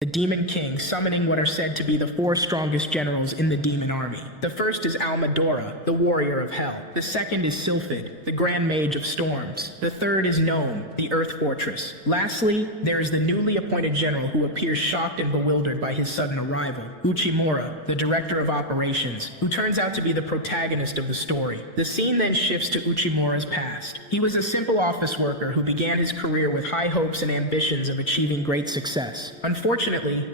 the Demon King summoning what are said to be the 4 strongest generals in the demon army. The first is Almadora, the warrior of hell. The second is Sylphid, the grand mage of storms. The third is Gnome, the earth fortress. Lastly, there is the newly appointed general who appears shocked and bewildered by his sudden arrival, Uchimura, the director of operations, who turns out to be the protagonist of the story. The scene then shifts to Uchimura's past. He was a simple office worker who began his career with high hopes and ambitions of achieving great success. Unfortunately,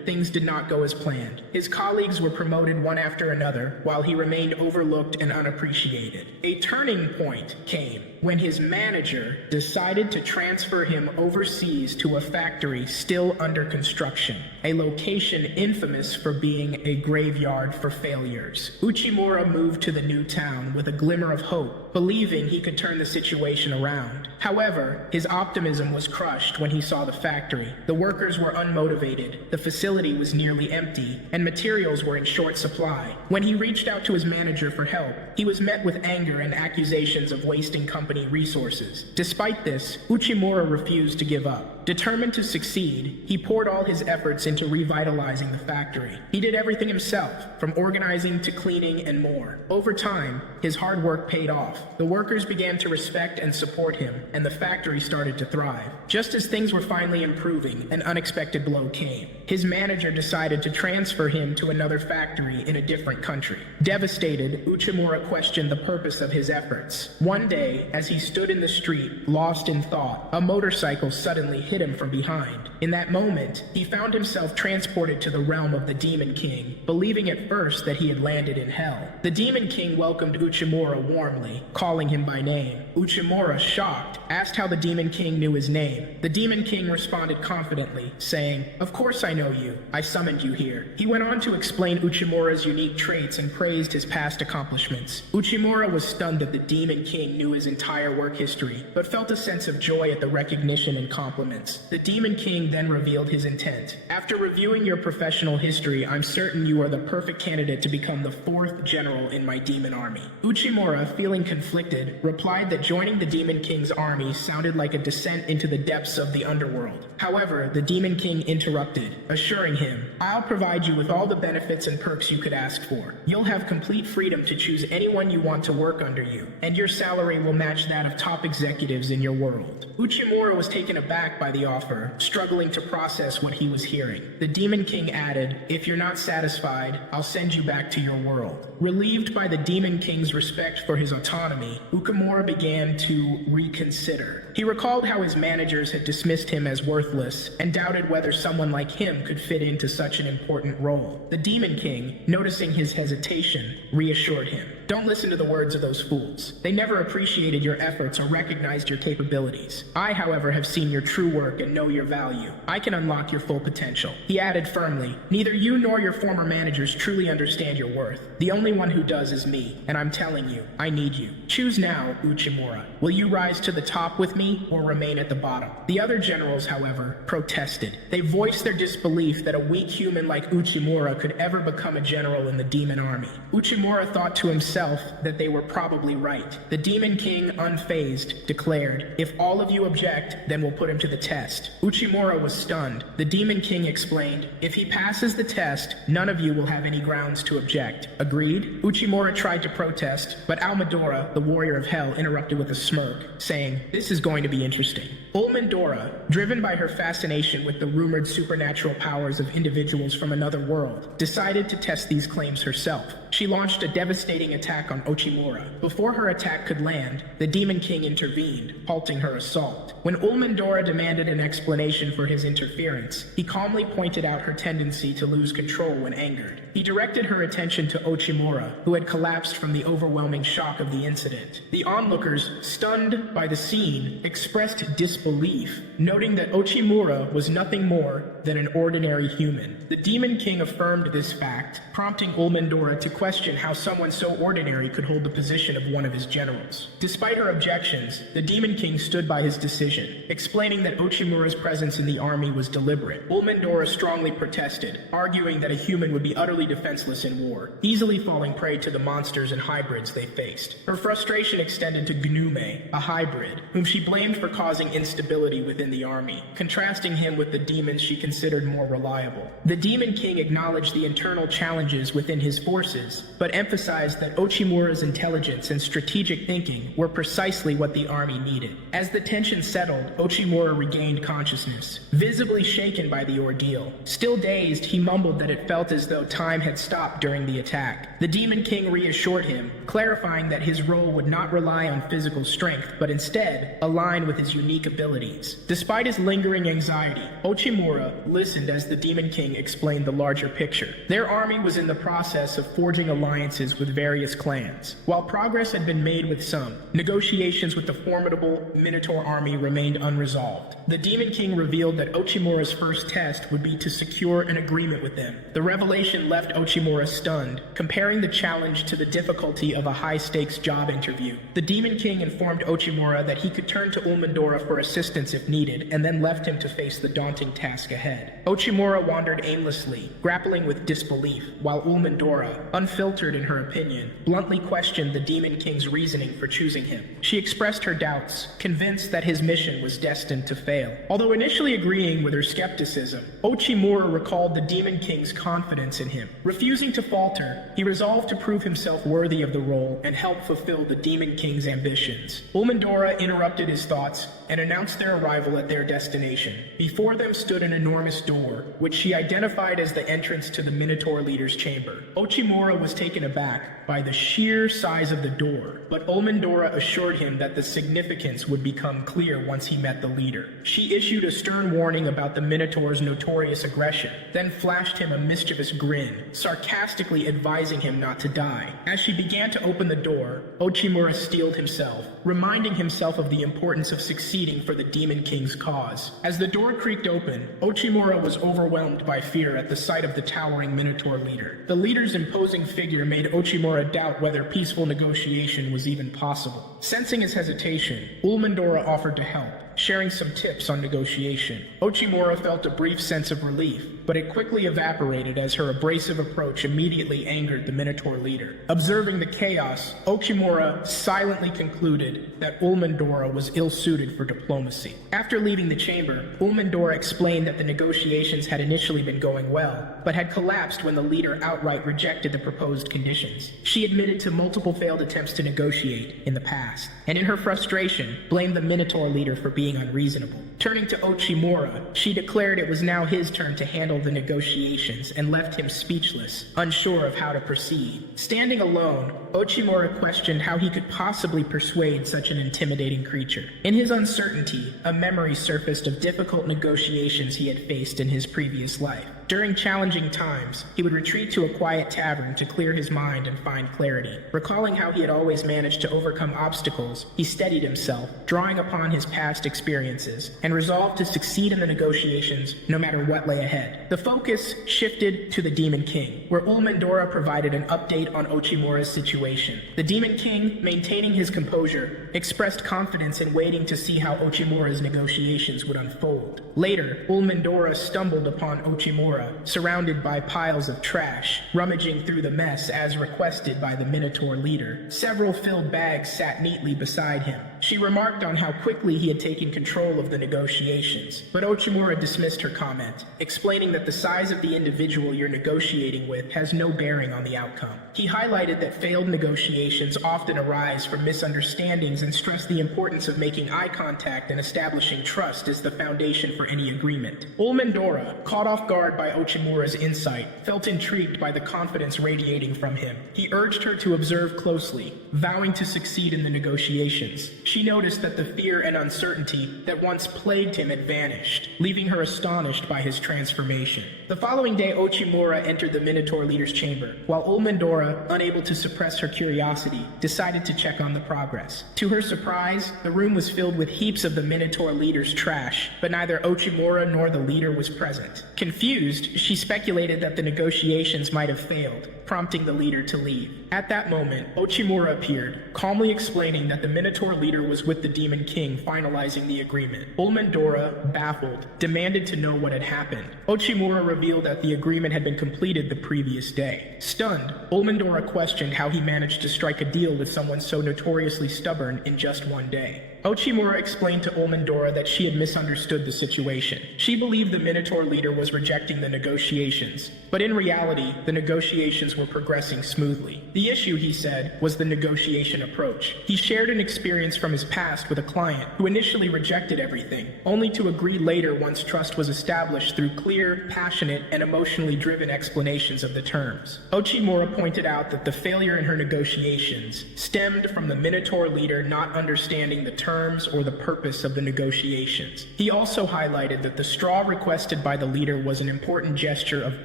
things did not go as planned. His colleagues were promoted one after another, while he remained overlooked and unappreciated. A turning point came when his manager decided to transfer him overseas to a factory still under construction, a location infamous for being a graveyard for failures. Uchimura moved to the new town with a glimmer of hope, believing he could turn the situation around. However, his optimism was crushed when he saw the factory. The workers were unmotivated, the facility was nearly empty, and materials were in short supply. When he reached out to his manager for help, he was met with anger and accusations of wasting company resources. Despite this, Uchimura refused to give up. Determined to succeed, he poured all his efforts into revitalizing the factory. He did everything himself, from organizing to cleaning and more. Over time, his hard work paid off. The workers began to respect and support him, and the factory started to thrive. Just as things were finally improving, an unexpected blow came. His manager decided to transfer him to another factory in a different country. Devastated, Uchimura questioned the purpose of his efforts. One day, as he stood in the street, lost in thought, a motorcycle suddenly hit him from behind. In that moment, he found himself transported to the realm of the Demon King, believing at first that he had landed in hell. The Demon King welcomed Uchimura warmly, calling him by name. Uchimura, shocked, asked how the Demon King knew his name. The Demon King responded confidently, saying, "Of course I know you. I summoned you here." He went on to explain Uchimura's unique traits and praised his past accomplishments. Uchimura was stunned that the Demon King knew his entire work history, but felt a sense of joy at the recognition and compliments. The Demon King then revealed his intent. "After reviewing your professional history, I'm certain you are the perfect candidate to become the 4th general in my demon army." Uchimura, feeling conflicted, replied that joining the Demon King's army sounded like a descent into the depths of the underworld. However, the Demon King interrupted, assuring him, "I'll provide you with all the benefits and perks you could ask for. You'll have complete freedom to choose anyone you want to work under you, and your salary will match that of top executives in your world." Uchimura was taken aback by the offer, struggling to process what he was hearing. The Demon King added, "If you're not satisfied, I'll send you back to your world." Relieved by the Demon King's respect for his autonomy, Uchimura began to reconsider. He recalled how his managers had dismissed him as worthless and doubted whether someone like him could fit into such an important role. The Demon King, noticing his hesitation, reassured him, "Don't listen to the words of those fools. They never appreciated your efforts or recognized your capabilities. I, however, have seen your true work and know your value. I can unlock your full potential." He added firmly, "Neither you nor your former managers truly understand your worth. The only one who does is me, and I'm telling you, I need you. Choose now, Uchimura. Will you rise to the top with me or remain at the bottom?" The other generals, however, protested. They voiced their disbelief that a weak human like Uchimura could ever become a general in the demon army. Uchimura thought to himself that they were probably right. The Demon King, unfazed, declared, "If all of you object, then we'll put him to the test." Uchimura was stunned. The Demon King explained, "If he passes the test, none of you will have any grounds to object. Agreed?" Uchimura tried to protest, but Almadora, the warrior of hell, interrupted with a smirk, saying, "This is going to be interesting." Ulmandora, driven by her fascination with the rumored supernatural powers of individuals from another world, decided to test these claims herself. She launched a devastating attack on Uchimura. Before her attack could land, the Demon King intervened, halting her assault. When Ulmandora demanded an explanation for his interference, he calmly pointed out her tendency to lose control when angered. He directed her attention to Uchimura, who had collapsed from the overwhelming shock of the incident. The onlookers, stunned by the scene, expressed disbelief, noting that Uchimura was nothing more than an ordinary human. The Demon King affirmed this fact, prompting Ulmandora to question how someone so ordinary could hold the position of one of his generals. Despite her objections, the Demon King stood by his decision, explaining that Uchimura's presence in the army was deliberate. Ulmandora strongly protested, arguing that a human would be utterly defenseless in war, easily falling prey to the monsters and hybrids they faced. Her frustration extended to Gnume, a hybrid, whom she blamed for causing instability within within the army, contrasting him with the demons she considered more reliable. The Demon King acknowledged the internal challenges within his forces, but emphasized that Uchimura's intelligence and strategic thinking were precisely what the army needed. As the tension settled, Uchimura regained consciousness, visibly shaken by the ordeal. Still dazed, he mumbled that it felt as though time had stopped during the attack. The Demon King reassured him, clarifying that his role would not rely on physical strength, but instead align with his unique abilities. Despite his lingering anxiety, Uchimura listened as the Demon King explained the larger picture. Their army was in the process of forging alliances with various clans. While progress had been made with some, negotiations with the formidable Minotaur army remained unresolved. The Demon King revealed that Uchimura's first test would be to secure an agreement with them. The revelation left Uchimura stunned, comparing the challenge to the difficulty of a high-stakes job interview. The Demon King informed Uchimura that he could turn to Ulmendora for assistance if needed, and then left him to face the daunting task ahead. Uchimura wandered aimlessly, grappling with disbelief, while Ulmendora, unfiltered in her opinion, bluntly questioned the Demon King's reasoning for choosing him. She expressed her doubts, convinced that his mission was destined to fail. Although initially agreeing with her skepticism, Uchimura recalled the Demon King's confidence in him. Refusing to falter, he resolved to prove himself worthy of the role and help fulfill the Demon King's ambitions. Ulmendora interrupted his thoughts and announced their arrival at their destination. Before them stood an enormous door, which she identified as the entrance to the Minotaur leader's chamber. Uchimura was taken aback by the sheer size of the door, but Ulmendora assured him that the significance would become clear once he met the leader. She issued a stern warning about the Minotaur's notorious aggression, then flashed him a mischievous grin, sarcastically advising him not to die. As she began to open the door, Uchimura steeled himself, reminding himself of the importance of succeeding for the Demon King's cause. As the door creaked open, Uchimura was overwhelmed by fear at the sight of the towering Minotaur leader. The leader's imposing figure made Uchimura doubt whether peaceful negotiation was even possible. Sensing his hesitation, Ulmendora offered to help, sharing some tips on negotiation. Uchimura felt a brief sense of relief, but it quickly evaporated as her abrasive approach immediately angered the Minotaur leader. Observing the chaos, Uchimura silently concluded that Ulmendora was ill-suited for diplomacy. After leaving the chamber, Ulmendora explained that the negotiations had initially been going well, but had collapsed when the leader outright rejected the proposed conditions. She admitted to multiple failed attempts to negotiate in the past, and in her frustration, blamed the Minotaur leader for being unreasonable. Turning to Uchimura, she declared it was now his turn to handle the negotiations and left him speechless, unsure of how to proceed. Standing alone, Uchimura questioned how he could possibly persuade such an intimidating creature. In his uncertainty, a memory surfaced of difficult negotiations he had faced in his previous life. During challenging times, he would retreat to a quiet tavern to clear his mind and find clarity. Recalling how he had always managed to overcome obstacles, he steadied himself, drawing upon his past experiences, and resolved to succeed in the negotiations no matter what lay ahead. The focus shifted to the Demon King, where Ulmendora provided an update on Uchimura's situation. The Demon King, maintaining his composure, expressed confidence in waiting to see how Uchimura's negotiations would unfold. Later, Ulmendora stumbled upon Uchimura, surrounded by piles of trash, rummaging through the mess as requested by the Minotaur leader. Several filled bags sat neatly beside him. She remarked on how quickly he had taken control of the negotiations, but Uchimura dismissed her comment, explaining that the size of the individual you're negotiating with has no bearing on the outcome. He highlighted that failed negotiations often arise from misunderstandings and stressed the importance of making eye contact and establishing trust as the foundation for any agreement. Ulmendora, caught off guard by Uchimura's insight, felt intrigued by the confidence radiating from him. He urged her to observe closely, vowing to succeed in the negotiations. She noticed that the fear and uncertainty that once plagued him had vanished, leaving her astonished by his transformation. The following day, Uchimura entered the Minotaur leader's chamber, while Ulmendora, unable to suppress her curiosity, decided to check on the progress. To her surprise, the room was filled with heaps of the Minotaur leader's trash, but neither Uchimura nor the leader was present. Confused, she speculated that the negotiations might have failed, prompting the leader to leave. At that moment, Uchimura appeared, calmly explaining that the Minotaur leader was with the Demon King finalizing the agreement. Ulmendora, baffled, demanded to know what had happened. Uchimura revealed that the agreement had been completed the previous day. Stunned, Ulmendora questioned how he managed to strike a deal with someone so notoriously stubborn in just one day. Uchimura explained to Ulmendora that she had misunderstood the situation. She believed the Minotaur leader was rejecting the negotiations, but in reality, the negotiations were progressing smoothly. The issue, he said, was the negotiation approach. He shared an experience from his past with a client who initially rejected everything, only to agree later once trust was established through clear, passionate, and emotionally driven explanations of the terms. Uchimura pointed out that the failure in her negotiations stemmed from the Minotaur leader not understanding the terms or the purpose of the negotiations. He also highlighted that the straw requested by the leader was an important gesture of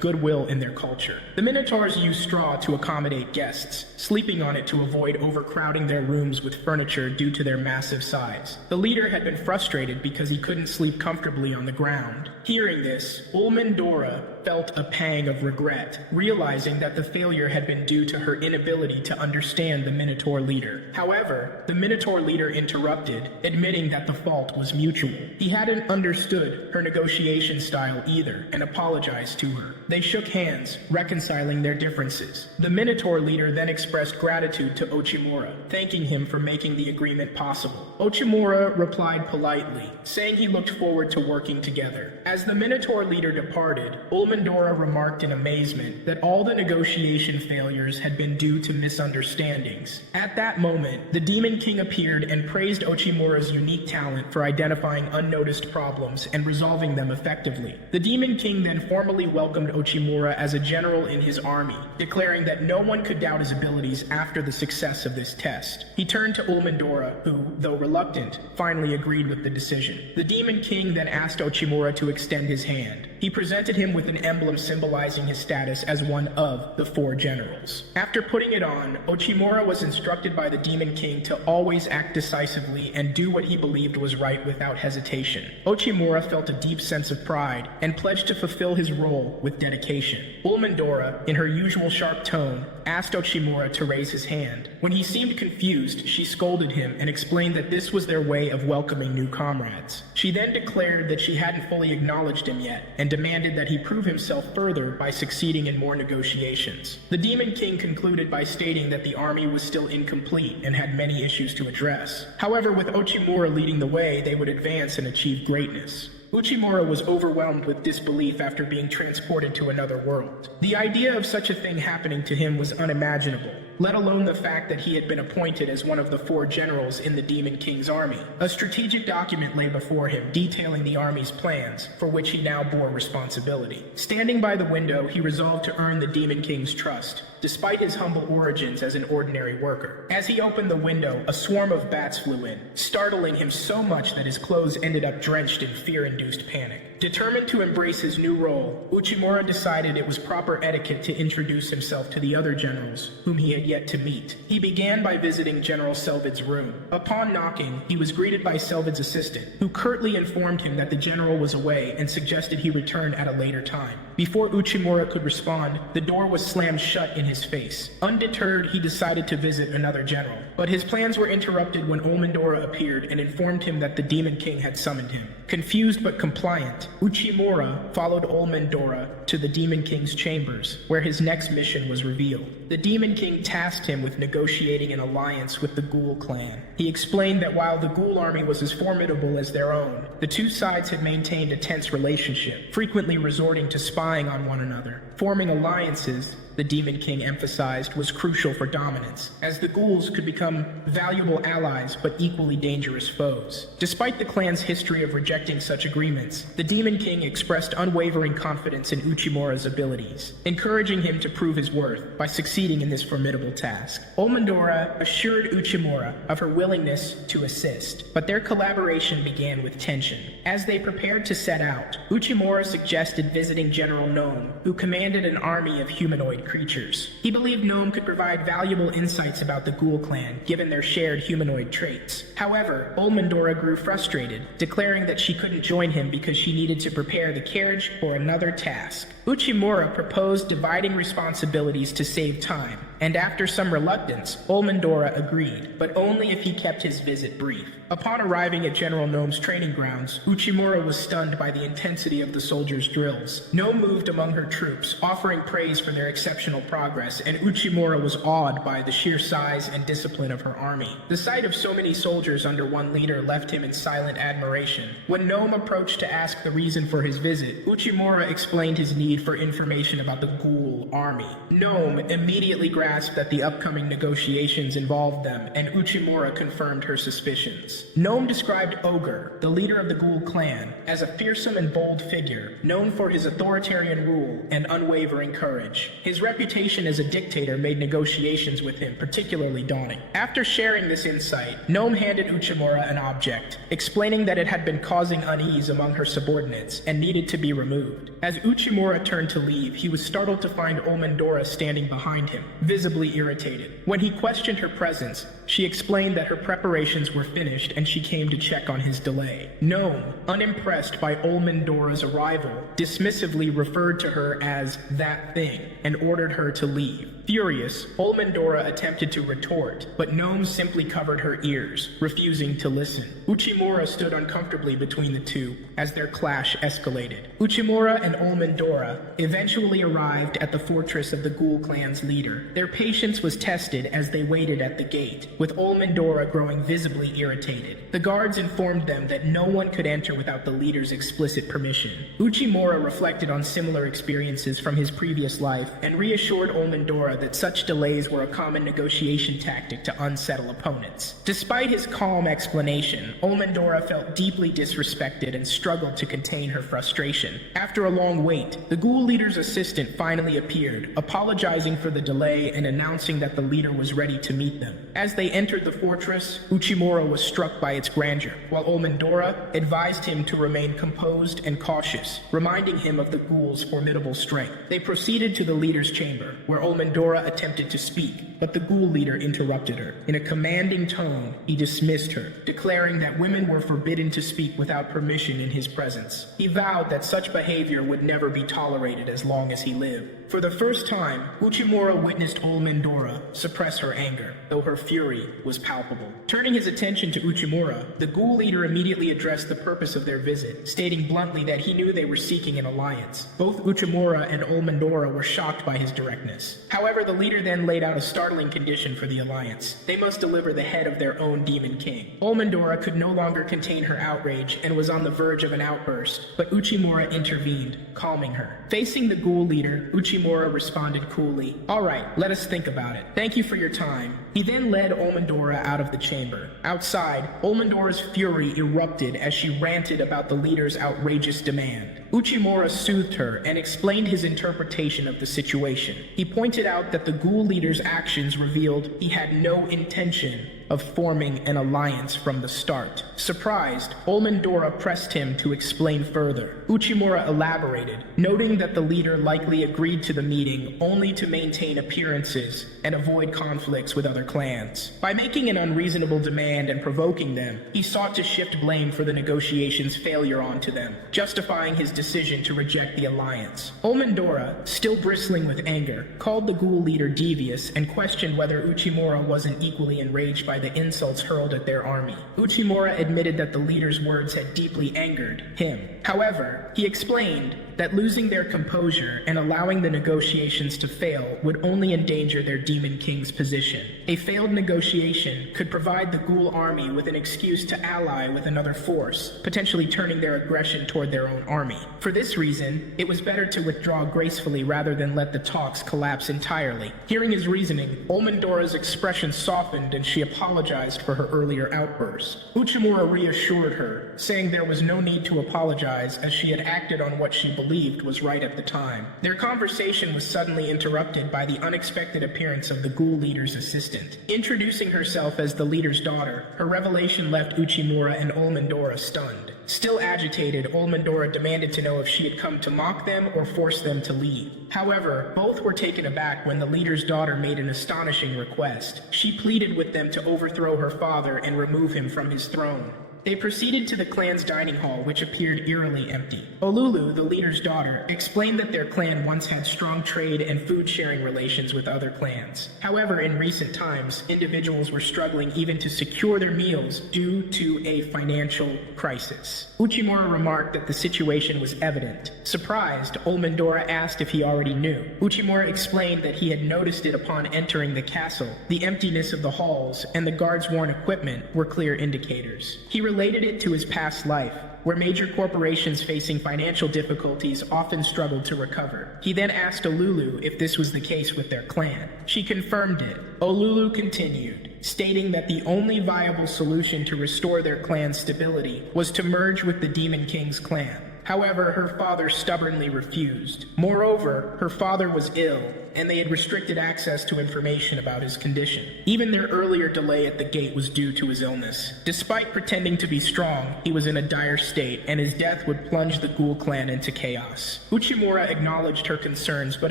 goodwill in their culture. The Minotaurs use straw to accommodate guests, sleeping on it to avoid overcrowding their rooms with furniture due to their massive size. The leader had been frustrated because he couldn't sleep comfortably on the ground. Hearing this, Ulmendora felt a pang of regret, realizing that the failure had been due to her inability to understand the Minotaur leader. However, the Minotaur leader interrupted, admitting that the fault was mutual. He hadn't understood her negotiation style either, and apologized to her. They shook hands, reconciling their differences. The Minotaur leader then expressed gratitude to Uchimura, thanking him for making the agreement possible. Uchimura replied politely, saying he looked forward to working together. As the Minotaur leader departed, Ulmendora remarked in amazement that all the negotiation failures had been due to misunderstandings. At that moment, the Demon King appeared and praised Uchimura's unique talent for identifying unnoticed problems and resolving them effectively. The Demon King then formally welcomed Uchimura as a general in his army, declaring that no one could doubt his abilities after the success of this test. He turned to Ulmendora, who, though reluctant, finally agreed with the decision. The Demon King then asked Uchimura to extend his hand. He presented him with an emblem symbolizing his status as one of the 4 generals. After putting it on, Uchimura was instructed by the Demon King to always act decisively and do what he believed was right without hesitation. Uchimura felt a deep sense of pride and pledged to fulfill his role with dedication. Ulmendora, in her usual sharp tone, asked Uchimura to raise his hand. When he seemed confused, she scolded him and explained that this was their way of welcoming new comrades. She then declared that she hadn't fully acknowledged him yet, and demanded that he prove himself further by succeeding in more negotiations. The Demon King concluded by stating that the army was still incomplete and had many issues to address. However, with Uchimura leading the way, they would advance and achieve greatness. Uchimura was overwhelmed with disbelief after being transported to another world. The idea of such a thing happening to him was unimaginable, let alone the fact that he had been appointed as one of the 4 generals in the Demon King's army. A strategic document lay before him detailing the army's plans, for which he now bore responsibility. Standing by the window, he resolved to earn the Demon King's trust, despite his humble origins as an ordinary worker. As he opened the window, a swarm of bats flew in, startling him so much that his clothes ended up drenched in fear-induced panic. Determined to embrace his new role, Uchimura decided it was proper etiquette to introduce himself to the other generals, whom he had yet to meet. He began by visiting General Selvid's room. Upon knocking, he was greeted by Selvid's assistant, who curtly informed him that the general was away and suggested he return at a later time. Before Uchimura could respond, the door was slammed shut in his face. Undeterred, he decided to visit another general, but his plans were interrupted when Ulmendora appeared and informed him that the Demon King had summoned him. Confused but compliant, Uchimura followed Ulmendora to the Demon King's chambers, where his next mission was revealed. The Demon King tasked him with negotiating an alliance with the Ghoul clan. He explained that while the Ghoul army was as formidable as their own, the 2 sides had maintained a tense relationship, frequently resorting to spying on one another. Forming alliances, the Demon King emphasized, was crucial for dominance, as the ghouls could become valuable allies but equally dangerous foes. Despite the clan's history of rejecting such agreements, the Demon King expressed unwavering confidence in Uchimura's abilities, encouraging him to prove his worth by succeeding in this formidable task. Ulmendora assured Uchimura of her willingness to assist, but their collaboration began with tension. As they prepared to set out, Uchimura suggested visiting General Gnome, who commanded an army of humanoid creatures. He believed Gnome could provide valuable insights about the Ghoul clan, given their shared humanoid traits. However, Ulmendora grew frustrated, declaring that she couldn't join him because she needed to prepare the carriage for another task. Uchimura proposed dividing responsibilities to save time, and after some reluctance, Olmendora agreed, but only if he kept his visit brief. Upon arriving at General Gnome's training grounds, Uchimura was stunned by the intensity of the soldiers' drills. Gnome moved among her troops, offering praise for their exceptional progress, and Uchimura was awed by the sheer size and discipline of her army. The sight of so many soldiers under one leader left him in silent admiration. When Gnome approached to ask the reason for his visit, Uchimura explained his need for information about the Ghoul army. Gnome immediately grasped that the upcoming negotiations involved them, and Uchimura confirmed her suspicions. Gnome described Ogre, the leader of the Ghoul clan, as a fearsome and bold figure, known for his authoritarian rule and unwavering courage. His reputation as a dictator made negotiations with him particularly daunting. After sharing this insight, Gnome handed Uchimura an object, explaining that it had been causing unease among her subordinates and needed to be removed. As Uchimura turned to leave, he was startled to find Olmendora standing behind him, visibly irritated. When he questioned her presence, she explained that her preparations were finished and she came to check on his delay. Gnome, unimpressed by Olmendora's arrival, dismissively referred to her as that thing and ordered her to leave. Furious, Olmendora attempted to retort, but Gnome simply covered her ears, refusing to listen. Uchimura stood uncomfortably between the two as their clash escalated. Uchimura and Olmendora eventually arrived at the fortress of the Ghoul clan's leader. Their patience was tested as they waited at the gate, with Olmendora growing visibly irritated. The guards informed them that no one could enter without the leader's explicit permission. Uchimura reflected on similar experiences from his previous life and reassured Olmendora that such delays were a common negotiation tactic to unsettle opponents. Despite his calm explanation, Olmendora felt deeply disrespected and struggled to contain her frustration. After a long wait, the Ghoul leader's assistant finally appeared, apologizing for the delay and announcing that the leader was ready to meet them. As they entered the fortress, Uchimura was struck by its grandeur, while Olmendora advised him to remain composed and cautious, reminding him of the Ghoul's formidable strength. They proceeded to the leader's chamber, where Olmendora attempted to speak, but the Ghoul leader interrupted her. In a commanding tone, he dismissed her, declaring that women were forbidden to speak without permission in his presence. He vowed that such behavior would never be tolerated as long as he lived. For the first time, Uchimura witnessed Olmendora suppress her anger, though her fury was palpable. Turning his attention to Uchimura, the Ghoul leader immediately addressed the purpose of their visit, stating bluntly that he knew they were seeking an alliance. Both Uchimura and Olmendora were shocked by his directness. However, the leader then laid out a startling condition for the alliance. They must deliver the head of their own demon king. Olmendora could no longer contain her outrage and was on the verge of an outburst, but Uchimura intervened, calming her. Facing the Ghoul leader, Uchimura responded coolly, "All right, let us think about it. Thank you for your time." He then led Olmendora out of the chamber. Outside, Olmendora's fury erupted as she ranted about the leader's outrageous demand. Uchimura soothed her and explained his interpretation of the situation. He pointed out that the Ghoul leader's actions revealed he had no intention of forming an alliance from the start. Surprised, Olmendora pressed him to explain further. Uchimura elaborated, noting that the leader likely agreed to the meeting only to maintain appearances and avoid conflicts with other clans. By making an unreasonable demand and provoking them, he sought to shift blame for the negotiations' failure onto them, justifying his decision to reject the alliance. Olmendora, still bristling with anger, called the Ghoul leader devious and questioned whether Uchimura wasn't equally enraged by the insults hurled at their army. Uchimura admitted that the leader's words had deeply angered him. However, he explained that losing their composure and allowing the negotiations to fail would only endanger their Demon King's position. A failed negotiation could provide the Ghoul army with an excuse to ally with another force, potentially turning their aggression toward their own army. For this reason, it was better to withdraw gracefully rather than let the talks collapse entirely. Hearing his reasoning, Olmendora's expression softened and she apologized for her earlier outburst. Uchimura reassured her, saying there was no need to apologize as she had acted on what she believed was right at the time. Their conversation was suddenly interrupted by the unexpected appearance of the Ghoul leader's assistant. Introducing herself as the leader's daughter, her revelation left Uchimura and Olmendora stunned. Still agitated, Olmendora demanded to know if she had come to mock them or force them to leave. However, both were taken aback when the leader's daughter made an astonishing request. She pleaded with them to overthrow her father and remove him from his throne. They proceeded to the clan's dining hall, which appeared eerily empty. Olulu, the leader's daughter, explained that their clan once had strong trade and food-sharing relations with other clans. However, in recent times, individuals were struggling even to secure their meals due to a financial crisis. Uchimura remarked that the situation was evident. Surprised, Olmendora asked if he already knew. Uchimura explained that he had noticed it upon entering the castle. The emptiness of the halls and the guards' worn equipment were clear indicators. He related it to his past life, where major corporations facing financial difficulties often struggled to recover. He then asked Olulu if this was the case with their clan. She confirmed it. Olulu continued, stating that the only viable solution to restore their clan's stability was to merge with the Demon King's clan. However, her father stubbornly refused. Moreover, her father was ill, and they had restricted access to information about his condition. Even their earlier delay at the gate was due to his illness. Despite pretending to be strong, he was in a dire state, and his death would plunge the Ghoul clan into chaos. Uchimura acknowledged her concerns, but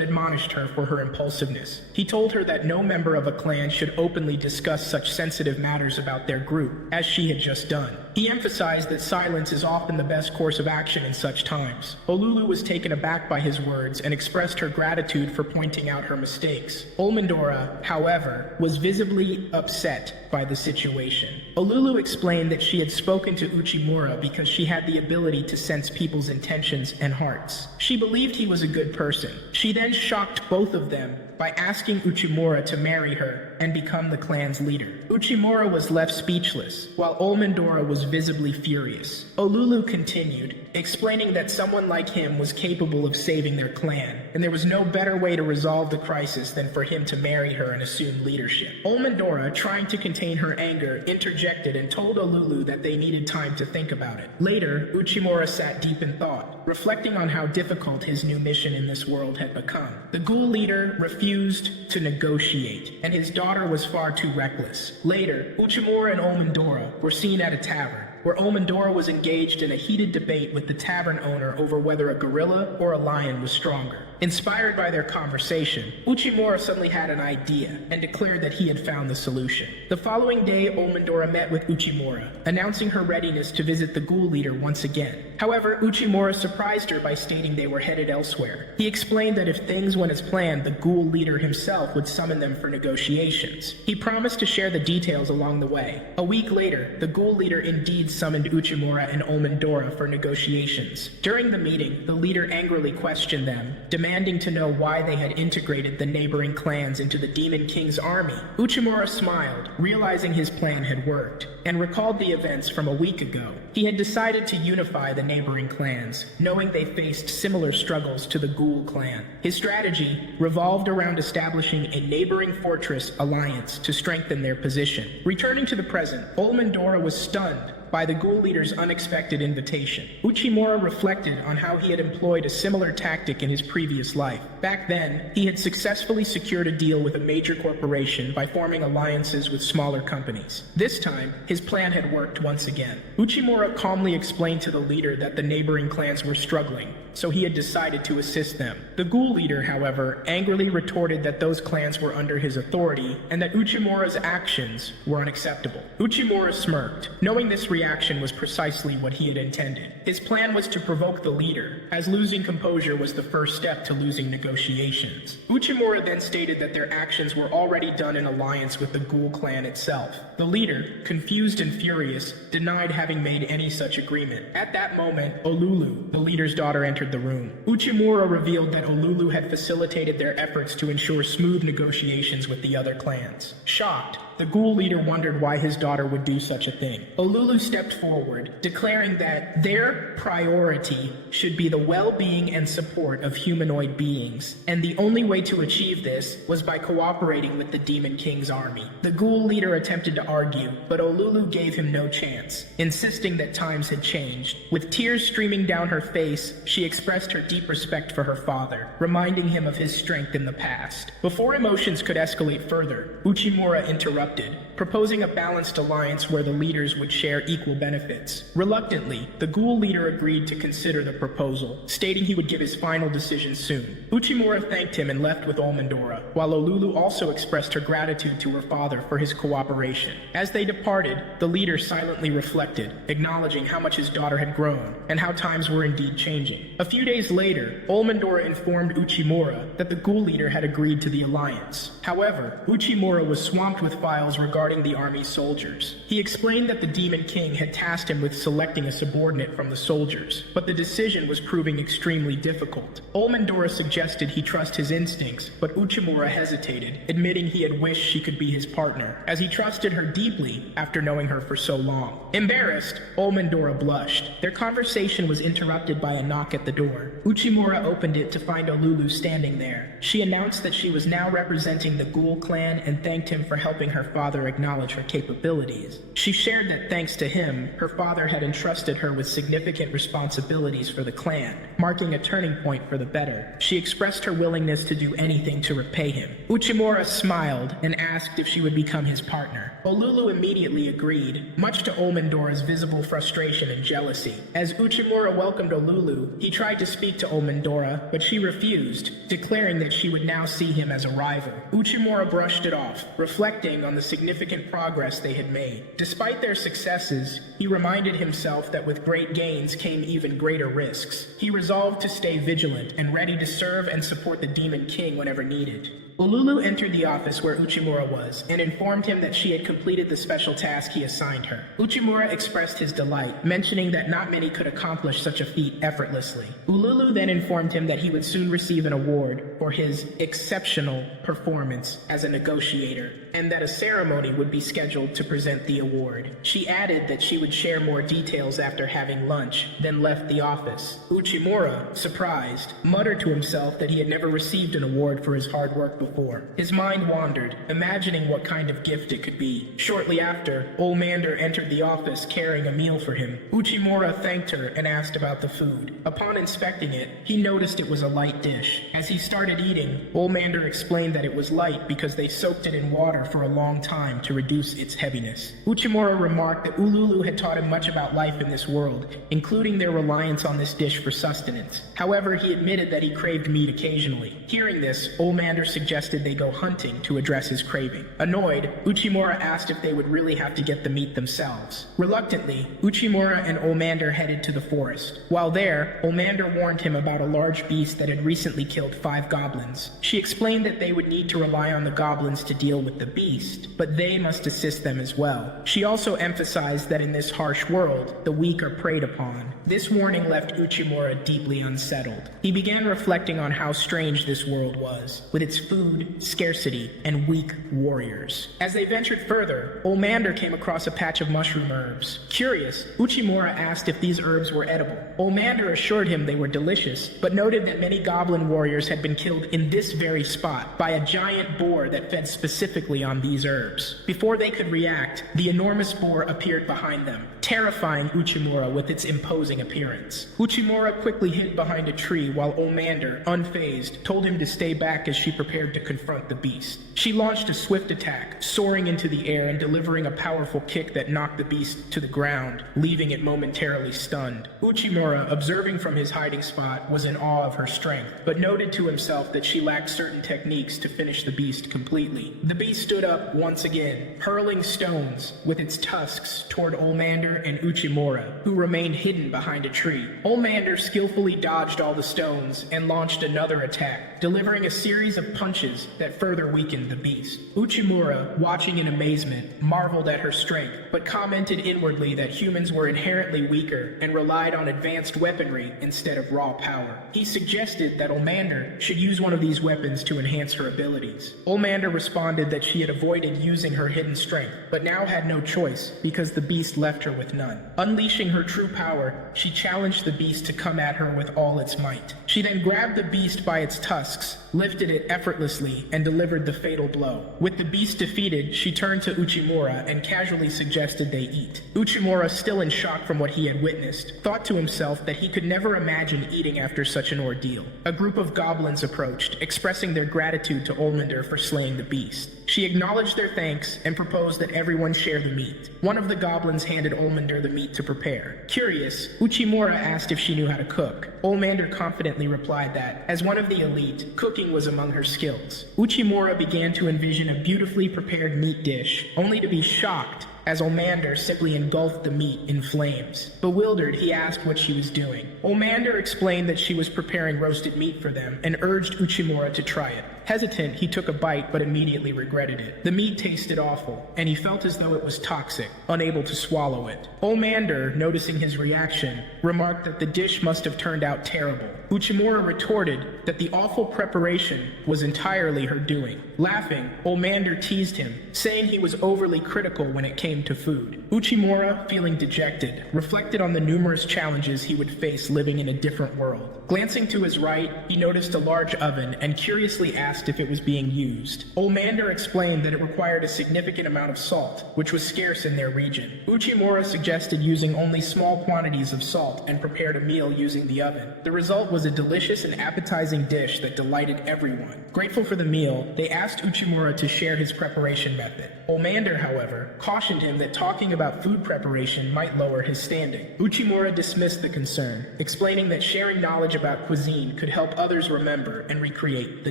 admonished her for her impulsiveness. He told her that no member of a clan should openly discuss such sensitive matters about their group, as she had just done. He emphasized that silence is often the best course of action in such times. Olulu was taken aback by his words and expressed her gratitude for pointing out her mistakes. Olmendora, however, was visibly upset by the situation. Olulu explained that she had spoken to Uchimura because she had the ability to sense people's intentions and hearts. She believed he was a good person. She then shocked both of them by asking Uchimura to marry her and become the clan's leader. Uchimura was left speechless, while Olmendora was visibly furious. Olulu continued, explaining that someone like him was capable of saving their clan, and there was no better way to resolve the crisis than for him to marry her and assume leadership. Olmendora, trying to contain her anger, interjected and told Olulu that they needed time to think about it. Later, Uchimura sat deep in thought, reflecting on how difficult his new mission in this world had become. The Ghoul leader refused to negotiate, and his daughter was far too reckless. Later, Uchimura and Olmendora were seen at a tavern, where Olmendora was engaged in a heated debate with the tavern owner over whether a gorilla or a lion was stronger. Inspired by their conversation, Uchimura suddenly had an idea and declared that he had found the solution. The following day, Olmendora met with Uchimura, announcing her readiness to visit the Ghoul leader once again. However, Uchimura surprised her by stating they were headed elsewhere. He explained that if things went as planned, the Ghoul leader himself would summon them for negotiations. He promised to share the details along the way. A week later, the Ghoul leader indeed summoned Uchimura and Olmendora for negotiations. During the meeting, the leader angrily questioned them, demanding to know why they had integrated the neighboring clans into the Demon King's army. Uchimura smiled, realizing his plan had worked, and recalled the events from a week ago. He had decided to unify the neighboring clans, knowing they faced similar struggles to the Ghoul clan. His strategy revolved around establishing a neighboring fortress alliance to strengthen their position. Returning to the present, Olmendora was stunned by the Ghoul leader's unexpected invitation. Uchimura reflected on how he had employed a similar tactic in his previous life. Back then, he had successfully secured a deal with a major corporation by forming alliances with smaller companies. This time, his plan had worked once again. Uchimura calmly explained to the leader that the neighboring clans were struggling, so he had decided to assist them. The Ghoul leader, however, angrily retorted that those clans were under his authority and that Uchimura's actions were unacceptable. Uchimura smirked, knowing this reaction was precisely what he had intended. His plan was to provoke the leader, as losing composure was the first step to losing negotiations. Uchimura then stated that their actions were already done in alliance with the Ghoul clan itself. The leader, confused and furious, denied having made any such agreement. At that moment, Olulu, the leader's daughter, entered the room. Uchimura revealed that Olulu had facilitated their efforts to ensure smooth negotiations with the other clans. Shocked, the Ghoul leader wondered why his daughter would do such a thing. Olulu stepped forward, declaring that their priority should be the well-being and support of humanoid beings, and the only way to achieve this was by cooperating with the Demon King's army. The Ghoul leader attempted to argue, but Olulu gave him no chance, insisting that times had changed. With tears streaming down her face, she expressed her deep respect for her father, reminding him of his strength in the past. Before emotions could escalate further, Uchimura interrupted, conducted, proposing a balanced alliance where the leaders would share equal benefits. Reluctantly, the ghoul leader agreed to consider the proposal, stating he would give his final decision soon. Uchimura thanked him and left with Olmendora, while Olulu also expressed her gratitude to her father for his cooperation. As they departed, the leader silently reflected, acknowledging how much his daughter had grown, and how times were indeed changing. A few days later, Olmendora informed Uchimura that the ghoul leader had agreed to the alliance. However, Uchimura was swamped with files regarding the army's soldiers. He explained that the Demon King had tasked him with selecting a subordinate from the soldiers, but the decision was proving extremely difficult. Olmendora suggested he trust his instincts, but Uchimura hesitated, admitting he had wished she could be his partner, as he trusted her deeply after knowing her for so long. Embarrassed, Olmendora blushed. Their conversation was interrupted by a knock at the door. Uchimura opened it to find Olulu standing there. She announced that she was now representing the Ghoul clan and thanked him for helping her father acknowledge her capabilities. She shared that thanks to him, her father had entrusted her with significant responsibilities for the clan, marking a turning point for the better. She expressed her willingness to do anything to repay him. Uchimura smiled and asked if she would become his partner. Olulu immediately agreed, much to Olmendora's visible frustration and jealousy. As Uchimura welcomed Olulu, he tried to speak to Olmendora, but she refused, declaring that she would now see him as a rival. Uchimura brushed it off, reflecting on the significant progress they had made. Despite their successes, he reminded himself that with great gains came even greater risks. He resolved to stay vigilant and ready to serve and support the Demon King whenever needed. Olulu entered the office where Uchimura was and informed him that she had completed the special task he assigned her. Uchimura expressed his delight, mentioning that not many could accomplish such a feat effortlessly. Olulu then informed him that he would soon receive an award for his exceptional performance as a negotiator, and that a ceremony would be scheduled to present the award. She added that she would share more details after having lunch, then left the office. Uchimura, surprised, muttered to himself that he had never received an award for his hard work before. His mind wandered, imagining what kind of gift it could be. Shortly after, Olmander entered the office carrying a meal for him. Uchimura thanked her and asked about the food. Upon inspecting it, he noticed it was a light dish. As he started eating, Olmander explained that it was light because they soaked it in water for a long time to reduce its heaviness. Uchimura remarked that Olulu had taught him much about life in this world, including their reliance on this dish for sustenance. However, he admitted that he craved meat occasionally. Hearing this, Olmander suggested they go hunting to address his craving. Annoyed, Uchimura asked if they would really have to get the meat themselves. Reluctantly, Uchimura and Olmander headed to the forest. While there, Olmander warned him about a large beast that had recently killed 5 goblins. She explained that they would need to rely on the goblins to deal with the beast, but they must assist them as well. She also emphasized that in this harsh world, the weak are preyed upon. This warning left Uchimura deeply unsettled. He began reflecting on how strange this world was, with its food, scarcity, and weak warriors. As they ventured further, Olmander came across a patch of mushroom herbs. Curious, Uchimura asked if these herbs were edible. Olmander assured him they were delicious, but noted that many goblin warriors had been killed in this very spot by a giant boar that fed specifically on these herbs. Before they could react, the enormous boar appeared behind them, terrifying Uchimura with its imposing appearance. Uchimura quickly hid behind a tree while Olmander, unfazed, told him to stay back as she prepared to confront the beast. She launched a swift attack, soaring into the air and delivering a powerful kick that knocked the beast to the ground, leaving it momentarily stunned. Uchimura, observing from his hiding spot, was in awe of her strength, but noted to himself that she lacked certain techniques to finish the beast completely. The beast stood up once again, hurling stones with its tusks toward Olmander and Uchimura, who remained hidden behind a tree. Olmander skillfully dodged all the stones and launched another attack, delivering a series of punches that further weakened the beast. Uchimura, watching in amazement, marveled at her strength, but commented inwardly that humans were inherently weaker and relied on advanced weaponry instead of raw power. He suggested that Olmander should use one of these weapons to enhance her abilities. Olmander responded that she had avoided using her hidden strength, but now had no choice because the beast left her with none. Unleashing her true power, she challenged the beast to come at her with all its might. She then grabbed the beast by its tusks, lifted it effortlessly, and delivered the fatal blow. With the beast defeated, she turned to Uchimura and casually suggested they eat. Uchimura, still in shock from what he had witnessed, thought to himself that he could never imagine eating after such an ordeal. A group of goblins approached, expressing their gratitude to Olmander for slaying the beast. She acknowledged their thanks and proposed that everyone share the meat. One of the goblins handed Olmander the meat to prepare. Curious, Uchimura asked if she knew how to cook. Olmander confidently replied that, as one of the elite, cooking was among her skills. Uchimura began to envision a beautifully prepared meat dish, only to be shocked as Olmander simply engulfed the meat in flames. Bewildered, he asked what she was doing. Olmander explained that she was preparing roasted meat for them and urged Uchimura to try it. Hesitant, he took a bite but immediately regretted it. The meat tasted awful, and he felt as though it was toxic, unable to swallow it. Olmander, noticing his reaction, remarked that the dish must have turned out terrible. Uchimura retorted that the awful preparation was entirely her doing. Laughing, Olmander teased him, saying he was overly critical when it came to food. Uchimura, feeling dejected, reflected on the numerous challenges he would face living in a different world. Glancing to his right, he noticed a large oven and curiously asked if it was being used. Olmander explained that it required a significant amount of salt, which was scarce in their region. Uchimura suggested using only small quantities of salt and prepared a meal using the oven. The result was a delicious and appetizing dish that delighted everyone. Grateful for the meal, they asked Uchimura to share his preparation method. Olmander, however, cautioned him that talking about food preparation might lower his standing. Uchimura dismissed the concern, explaining that sharing knowledge about cuisine could help others remember and recreate the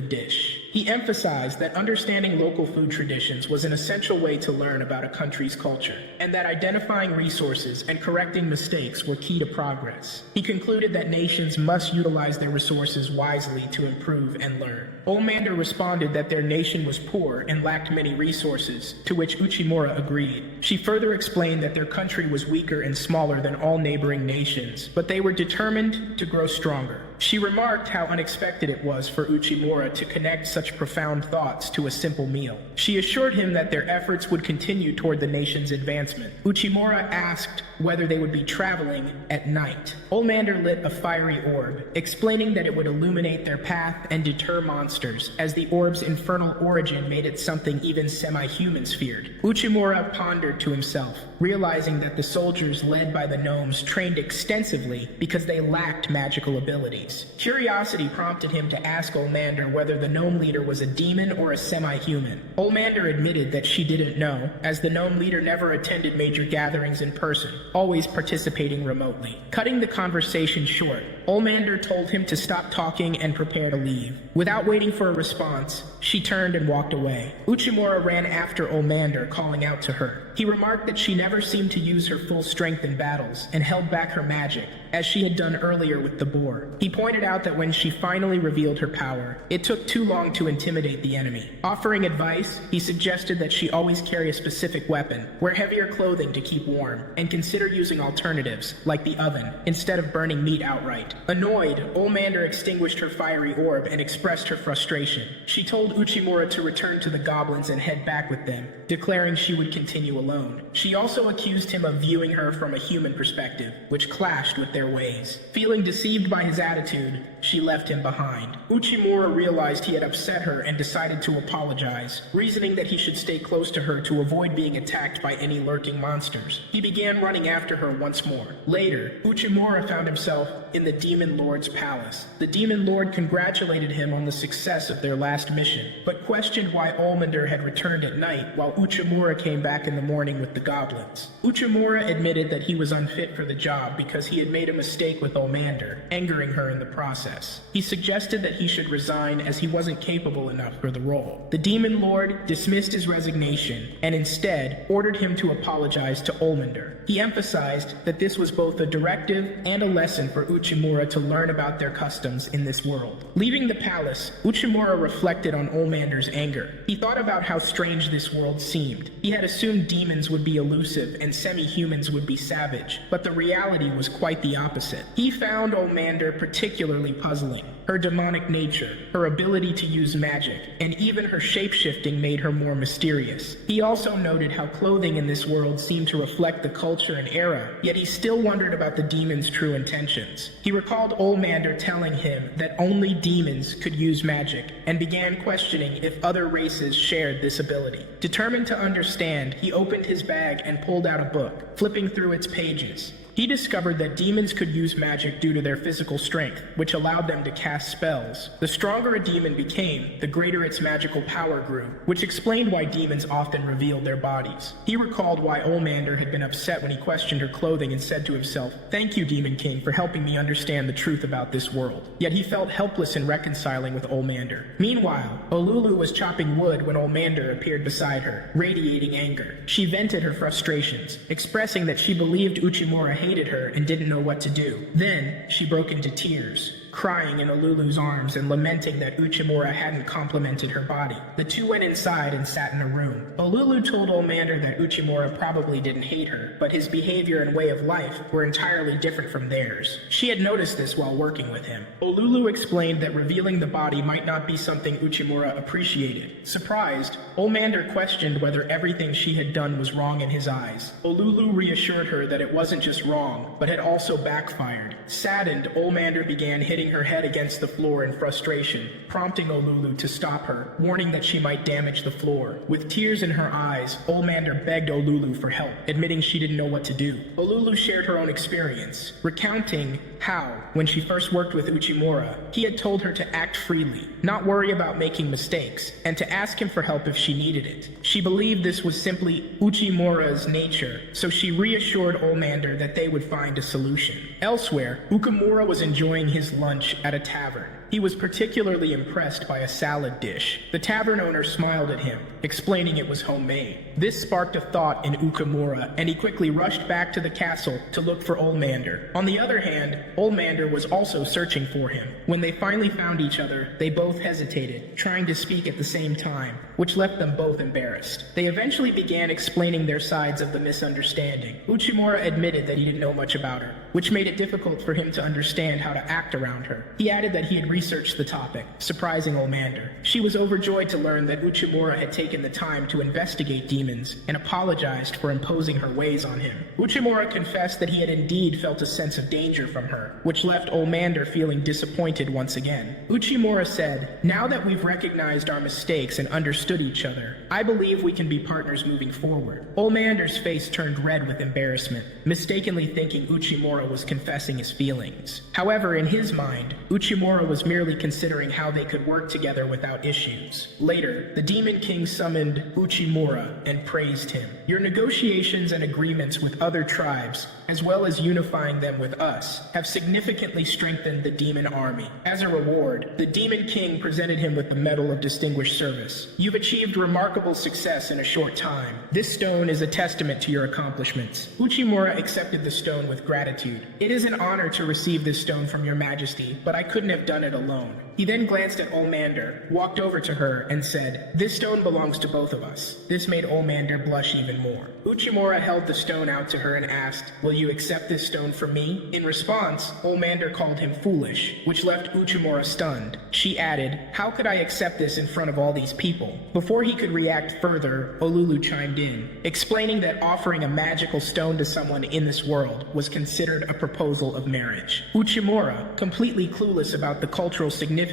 dish. He emphasized that understanding local food traditions was an essential way to learn about a country's culture, and that identifying resources and correcting mistakes were key to progress. He concluded that nations must utilize their resources wisely to improve and learn. Olmander responded that their nation was poor and lacked many resources, to which Uchimura agreed. She further explained that their country was weaker and smaller than all neighboring nations, but they were determined to grow stronger. She remarked how unexpected it was for Uchimura to connect such profound thoughts to a simple meal. She assured him that their efforts would continue toward the nation's advancement. Uchimura asked whether they would be traveling at night. Olmander lit a fiery orb, explaining that it would illuminate their path and deter monsters, as the orb's infernal origin made it something even semi-humans feared. Uchimura pondered to himself, realizing that the soldiers led by the gnomes trained extensively because they lacked magical abilities. Curiosity prompted him to ask Olmander whether the gnome leader was a demon or a semi-human. Olmander admitted that she didn't know, as the gnome leader never attended major gatherings in person, always participating remotely. Cutting the conversation short, Olmander told him to stop talking and prepare to leave. Without waiting for a response, she turned and walked away. Uchimura ran after Olmander, calling out to her. He remarked that she never seemed to use her full strength in battles and held back her magic, as she had done earlier with the boar. He pointed out that when she finally revealed her power, it took too long to intimidate the enemy. Offering advice, he suggested that she always carry a specific weapon, wear heavier clothing to keep warm, and consider using alternatives, like the oven, instead of burning meat outright. Annoyed, Olmander extinguished her fiery orb and expressed her frustration. She told Uchimura to return to the goblins and head back with them, declaring she would continue alone. She also accused him of viewing her from a human perspective, which clashed with their ways. Feeling deceived by his attitude, she left him behind. Uchimura realized he had upset her and decided to apologize, reasoning that he should stay close to her to avoid being attacked by any lurking monsters. He began running after her once more. Later, Uchimura found himself in the Demon Lord's palace. The Demon Lord congratulated him on the success of their last mission, but questioned why Olmander had returned at night while Uchimura came back in the morning with the goblins. Uchimura admitted that he was unfit for the job because he had made a mistake with Olmander, angering her in the process. He suggested that he should resign as he wasn't capable enough for the role. The Demon Lord dismissed his resignation and instead ordered him to apologize to Olmander. He emphasized that this was both a directive and a lesson for Uchimura to learn about their customs in this world. Leaving the palace, Uchimura reflected on Olmander's anger. He thought about how strange this world seemed. He had assumed demons would be elusive and semi-humans would be savage, but the reality was quite the opposite. He found Olmander particularly puzzling. Her demonic nature, her ability to use magic, and even her shape-shifting made her more mysterious. He also noted how clothing in this world seemed to reflect the culture and era, yet he still wondered about the demon's true intentions. He recalled Olmander telling him that only demons could use magic, and began questioning if other races shared this ability. Determined to understand, he opened his bag and pulled out a book, flipping through its pages. He discovered that demons could use magic due to their physical strength, which allowed them to cast spells. The stronger a demon became, the greater its magical power grew, which explained why demons often revealed their bodies. He recalled why Olmander had been upset when he questioned her clothing and said to himself, "Thank you, Demon King, for helping me understand the truth about this world." Yet he felt helpless in reconciling with Olmander. Meanwhile, Olulu was chopping wood when Olmander appeared beside her, radiating anger. She vented her frustrations, expressing that she believed Uchimura hated her and didn't know what to do. Then, she broke into tears, crying in Olulu's arms and lamenting that Uchimura hadn't complimented her body. The two went inside and sat in a room. Olulu told Olmander that Uchimura probably didn't hate her, but his behavior and way of life were entirely different from theirs. She had noticed this while working with him. Olulu explained that revealing the body might not be something Uchimura appreciated. Surprised, Olmander questioned whether everything she had done was wrong in his eyes. Olulu reassured her that it wasn't just wrong, but had also backfired. Saddened, Olmander began hitting her head against the floor in frustration, prompting Olulu to stop her, warning that she might damage the floor. With tears in her eyes, Olmander begged Olulu for help, admitting she didn't know what to do. Olulu shared her own experience, recounting how, when she first worked with Uchimura, he had told her to act freely, not worry about making mistakes, and to ask him for help if she needed it. She believed this was simply Uchimura's nature, so she reassured Olmander that they would find a solution. Elsewhere, Uchimura was enjoying his lunch at a tavern. He was particularly impressed by a salad dish. The tavern owner smiled at him, explaining it was homemade. This sparked a thought in Uchimura, and he quickly rushed back to the castle to look for Olmander. On the other hand, Olmander was also searching for him. When they finally found each other, they both hesitated, trying to speak at the same time, which left them both embarrassed. They eventually began explaining their sides of the misunderstanding. Uchimura admitted that he didn't know much about her, which made it difficult for him to understand how to act around her. He added that he had researched the topic, surprising Olmander. She was overjoyed to learn that Uchimura had taken the time to investigate demons and apologized for imposing her ways on him. Uchimura confessed that he had indeed felt a sense of danger from her, which left Olmander feeling disappointed once again. Uchimura said, "Now that we've recognized our mistakes and understood each other, I believe we can be partners moving forward." Olmander's face turned red with embarrassment, mistakenly thinking Uchimura was confessing his feelings. However, in his mind, Uchimura was merely considering how they could work together without issues. Later, the Demon King summoned Uchimura and praised him. "Your negotiations and agreements with other tribes, as well as unifying them with us, have significantly strengthened the demon army. As a reward, the Demon King presented him with the Medal of Distinguished Service. You've achieved remarkable success in a short time. This stone is a testament to your accomplishments." Uchimura accepted the stone with gratitude. "It is an honor to receive this stone from your majesty, but I couldn't have done it alone." He then glanced at Olmander, walked over to her, and said, "This stone belongs to both of us." This made Olmander blush even more. Uchimura held the stone out to her and asked, "Will you accept this stone from me?" In response, Olmander called him foolish, which left Uchimura stunned. She added, "How could I accept this in front of all these people?" Before he could react further, Olulu chimed in, explaining that offering a magical stone to someone in this world was considered a proposal of marriage. Uchimura, completely clueless about the cultural significance,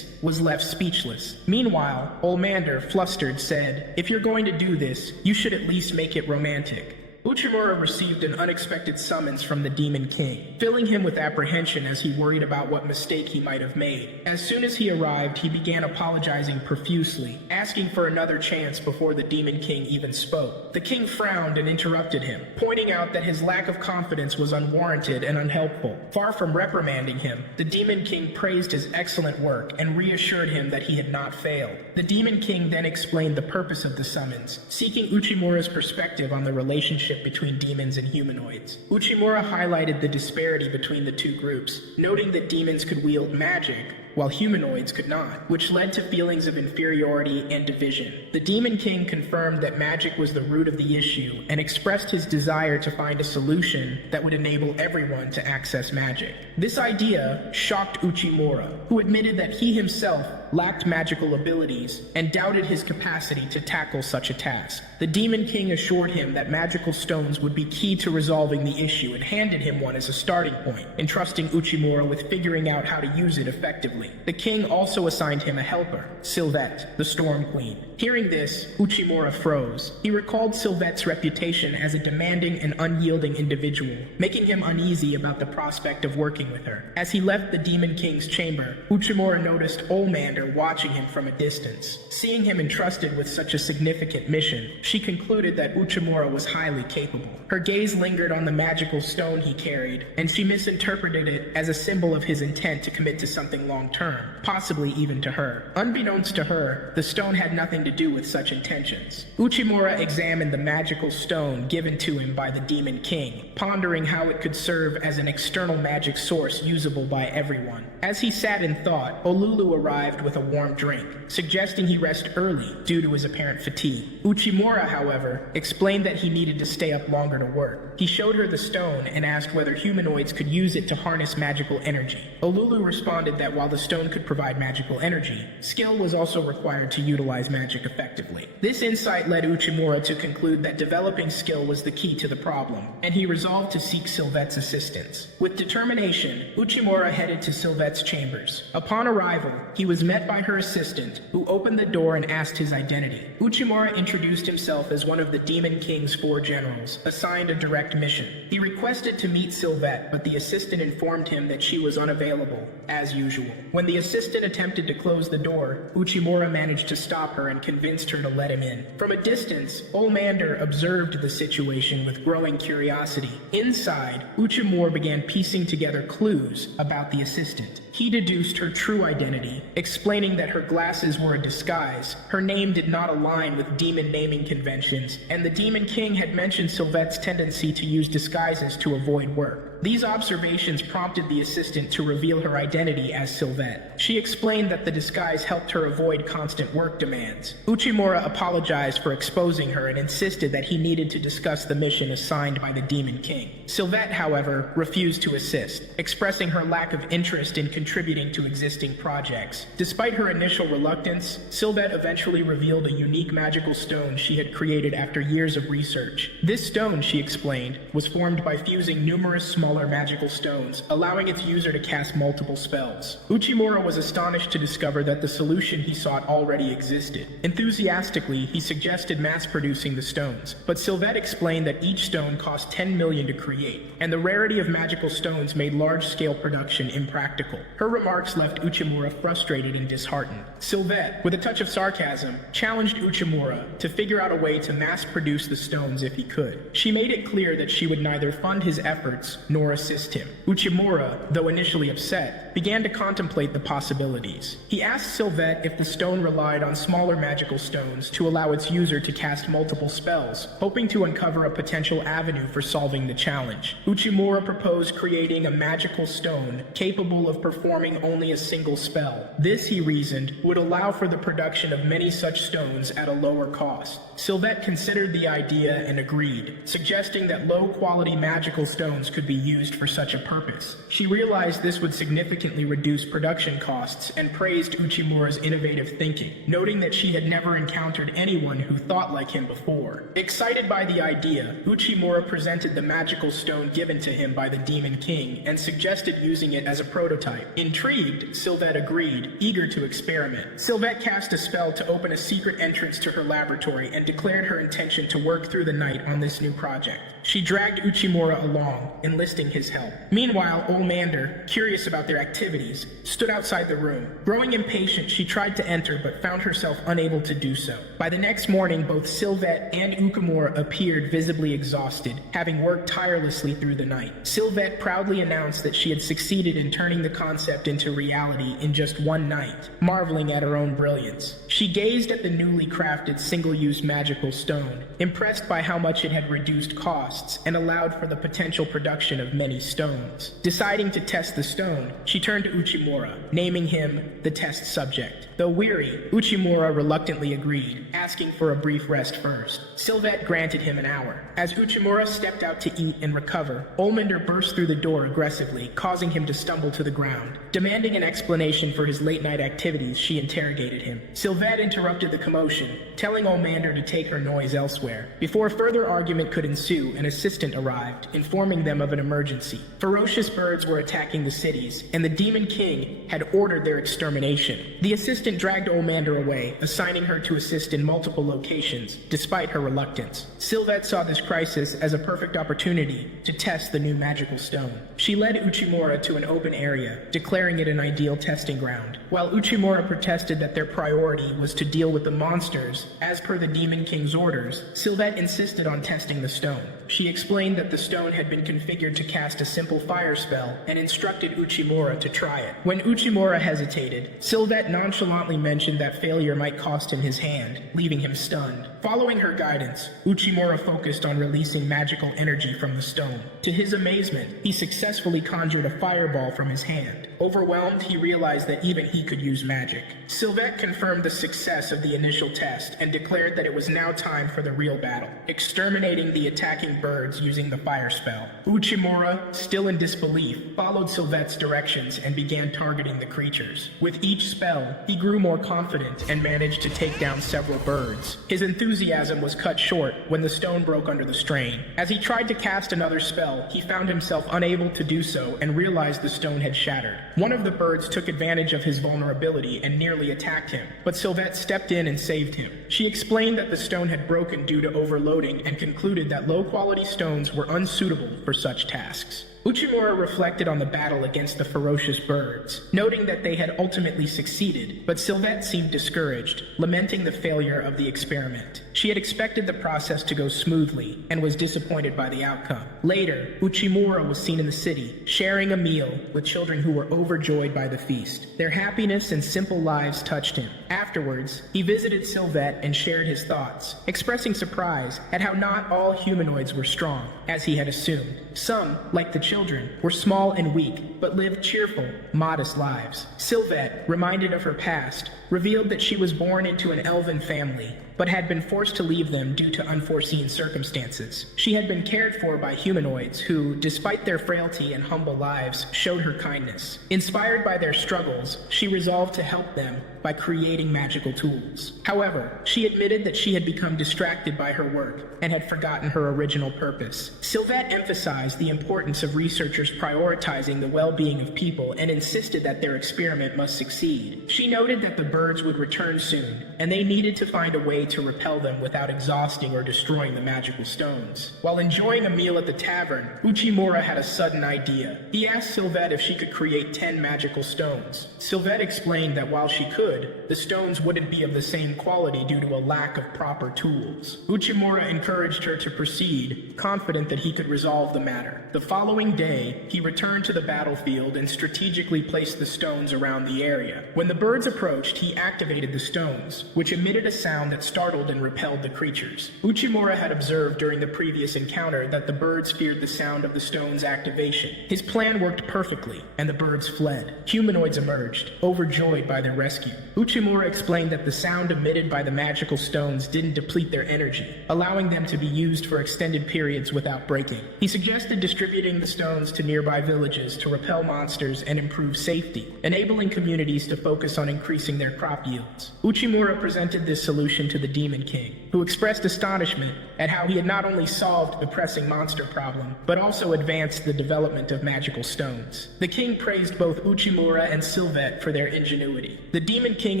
was left speechless. Meanwhile, Olmander, flustered, said, "If you're going to do this, you should at least make it romantic." Uchimura received an unexpected summons from the Demon King, filling him with apprehension as he worried about what mistake he might have made. As soon as he arrived, he began apologizing profusely, asking for another chance before the Demon King even spoke. The king frowned and interrupted him, pointing out that his lack of confidence was unwarranted and unhelpful. Far from reprimanding him, the Demon King praised his excellent work and reassured him that he had not failed. The Demon King then explained the purpose of the summons, seeking Uchimura's perspective on the relationship between demons and humanoids. Uchimura highlighted the disparity between the two groups, noting that demons could wield magic, while humanoids could not, which led to feelings of inferiority and division. The Demon King confirmed that magic was the root of the issue and expressed his desire to find a solution that would enable everyone to access magic. This idea shocked Uchimura, who admitted that he himself lacked magical abilities and doubted his capacity to tackle such a task. The Demon King assured him that magical stones would be key to resolving the issue and handed him one as a starting point, entrusting Uchimura with figuring out how to use it effectively. effectively. The king also assigned him a helper, Sylvette, the Storm Queen. Hearing this, Uchimura froze. He recalled Sylvette's reputation as a demanding and unyielding individual, making him uneasy about the prospect of working with her. As he left the Demon King's chamber, Uchimura noticed Olmander watching him from a distance. Seeing him entrusted with such a significant mission, she concluded that Uchimura was highly capable. Her gaze lingered on the magical stone he carried, and she misinterpreted it as a symbol of his intent to commit to something long-term, possibly even to her. Unbeknownst to her, the stone had nothing to do with such intentions. Uchimura examined the magical stone given to him by the Demon King, pondering how it could serve as an external magic source usable by everyone. As he sat in thought, Olulu arrived with a warm drink, suggesting he rest early due to his apparent fatigue. Uchimura, however, explained that he needed to stay up longer to work. He showed her the stone and asked whether humanoids could use it to harness magical energy. Olulu responded that while the stone could provide magical energy, skill was also required to utilize magic effectively. This insight led Uchimura to conclude that developing skill was the key to the problem, and he resolved to seek Sylvette's assistance. With determination, Uchimura headed to Sylvette's chambers. Upon arrival, he was met by her assistant, who opened the door and asked his identity. Uchimura introduced himself as one of the Demon King's 4 generals, assigned a direct mission. He requested to meet Sylvette, but the assistant informed him that she was unavailable, as usual. When the assistant attempted to close the door, Uchimura managed to stop her and convinced her to let him in. From a distance, Olmander observed the situation with growing curiosity. Inside, Uchimura began piecing together clues about the assistant. He deduced her true identity, explaining that her glasses were a disguise, her name did not align with demon naming conventions, and the Demon King had mentioned Sylvette's tendency to use disguises to avoid work. These observations prompted the assistant to reveal her identity as Sylvette. She explained that the disguise helped her avoid constant work demands. Uchimura apologized for exposing her and insisted that he needed to discuss the mission assigned by the Demon King. Sylvette, however, refused to assist, expressing her lack of interest in contributing to existing projects. Despite her initial reluctance, Sylvette eventually revealed a unique magical stone she had created after years of research. This stone, she explained, was formed by fusing numerous smaller magical stones, allowing its user to cast multiple spells. Uchimura was astonished to discover that the solution he sought already existed. Enthusiastically, he suggested mass-producing the stones, but Sylvette explained that each stone cost 10 million to create, and the rarity of magical stones made large-scale production impractical. Her remarks left Uchimura frustrated and disheartened. Sylvette, with a touch of sarcasm, challenged Uchimura to figure out a way to mass-produce the stones if he could. She made it clear that she would neither fund his efforts nor assist him. Uchimura, though initially upset, began to contemplate the possibilities. He asked Sylvette if the stone relied on smaller magical stones to allow its user to cast multiple spells, hoping to uncover a potential avenue for solving the challenge. Uchimura proposed creating a magical stone capable of performing only a single spell. This, he reasoned, would allow for the production of many such stones at a lower cost. Sylvette considered the idea and agreed, suggesting that low-quality magical stones could be used for such a purpose. She realized this would significantly reduce production costs and praised Uchimura's innovative thinking, noting that she had never encountered anyone who thought like him before. Excited by the idea, Uchimura presented the magical stone given to him by the Demon King and suggested using it as a prototype. Intrigued, Sylvette agreed, eager to experiment. Sylvette cast a spell to open a secret entrance to her laboratory and declared her intention to work through the night on this new project. She dragged Uchimura along, enlisting his help. Meanwhile, Olmander, curious about their activities, stood outside the room. Growing impatient, she tried to enter but found herself unable to do so. By the next morning, both Sylvette and Uchimura appeared visibly exhausted, having worked tirelessly through the night. Sylvette proudly announced that she had succeeded in turning the concept into reality in just one night, marveling at her own brilliance. She gazed at the newly crafted single-use magical stone, impressed by how much it had reduced costs and allowed for the potential production of many stones. Deciding to test the stone, she turned to Uchimura, naming him the test subject. Though weary, Uchimura reluctantly agreed, asking for a brief rest first. Sylvette granted him an hour. As Uchimura stepped out to eat and recover, Olmander burst through the door aggressively, causing him to stumble to the ground. ground. Demanding an explanation for his late-night activities, she interrogated him. Sylvette interrupted the commotion, telling Olmander to take her noise elsewhere. Before further argument could ensue, an assistant arrived, informing them of an emergency. Ferocious birds were attacking the cities, and the Demon King had ordered their extermination. The assistant dragged Olmander away, assigning her to assist in multiple locations, despite her reluctance. Sylvette saw this crisis as a perfect opportunity to test the new magical stone. She led Uchimura to an open area, declaring it an ideal testing ground. While Uchimura protested that their priority was to deal with the monsters, as per the Demon King's orders, Sylvette insisted on testing the stone. She explained that the stone had been configured to cast a simple fire spell and instructed Uchimura to try it. When Uchimura hesitated, Sylvette nonchalantly mentioned that failure might cost him his hand, leaving him stunned. Following her guidance, Uchimura focused on releasing magical energy from the stone. To his amazement, he successfully conjured a fireball from his hand. Overwhelmed, he realized that even he could use magic. Sylvette confirmed the success of the initial test and declared that it was now time for the real battle, exterminating the attacking birds using the fire spell. Uchimura, still in disbelief, followed Sylvette's directions and began targeting the creatures. With each spell, he grew more confident and managed to take down several birds. His enthusiasm was cut short when the stone broke under the strain. As he tried to cast another spell, he found himself unable to do so and realized the stone had shattered. One of the birds took advantage of his vulnerability and nearly attacked him, but Sylvette stepped in and saved him. She explained that the stone had broken due to overloading and concluded that low-quality stones were unsuitable for such tasks. Uchimura reflected on the battle against the ferocious birds, noting that they had ultimately succeeded, but Sylvette seemed discouraged, lamenting the failure of the experiment. She had expected the process to go smoothly, and was disappointed by the outcome. Later, Uchimura was seen in the city, sharing a meal with children who were overjoyed by the feast. Their happiness and simple lives touched him. Afterwards, he visited Sylvette and shared his thoughts, expressing surprise at how not all humanoids were strong, as he had assumed. Some, like the children, were small and weak, but lived cheerful, modest lives. Sylvette, reminded of her past, revealed that she was born into an elven family, but had been forced to leave them due to unforeseen circumstances. She had been cared for by humanoids who, despite their frailty and humble lives, showed her kindness. Inspired by their struggles, she resolved to help them by creating magical tools. However, she admitted that she had become distracted by her work and had forgotten her original purpose. Sylvette emphasized the importance of researchers prioritizing the well-being of people and insisted that their experiment must succeed. She noted that the birds would return soon, and they needed to find a way to repel them without exhausting or destroying the magical stones. While enjoying a meal at the tavern, Uchimura had a sudden idea. He asked Sylvette if she could create 10 magical stones. Sylvette explained that while she could, the stones wouldn't be of the same quality due to a lack of proper tools. Uchimura encouraged her to proceed, confident that he could resolve the matter. The following day, he returned to the battlefield and strategically placed the stones around the area. When the birds approached, he activated the stones, which emitted a sound that startled and repelled the creatures. Uchimura had observed during the previous encounter that the birds feared the sound of the stone's activation. His plan worked perfectly, and the birds fled. Humanoids emerged, overjoyed by their rescue. Uchimura explained that the sound emitted by the magical stones didn't deplete their energy, allowing them to be used for extended periods without breaking. He suggested distributing the stones to nearby villages to repel monsters and improve safety, enabling communities to focus on increasing their crop yields. Uchimura presented this solution to the Demon King, who expressed astonishment at how he had not only solved the pressing monster problem, but also advanced the development of magical stones. The king praised both Uchimura and Sylvette for their ingenuity. The Demon King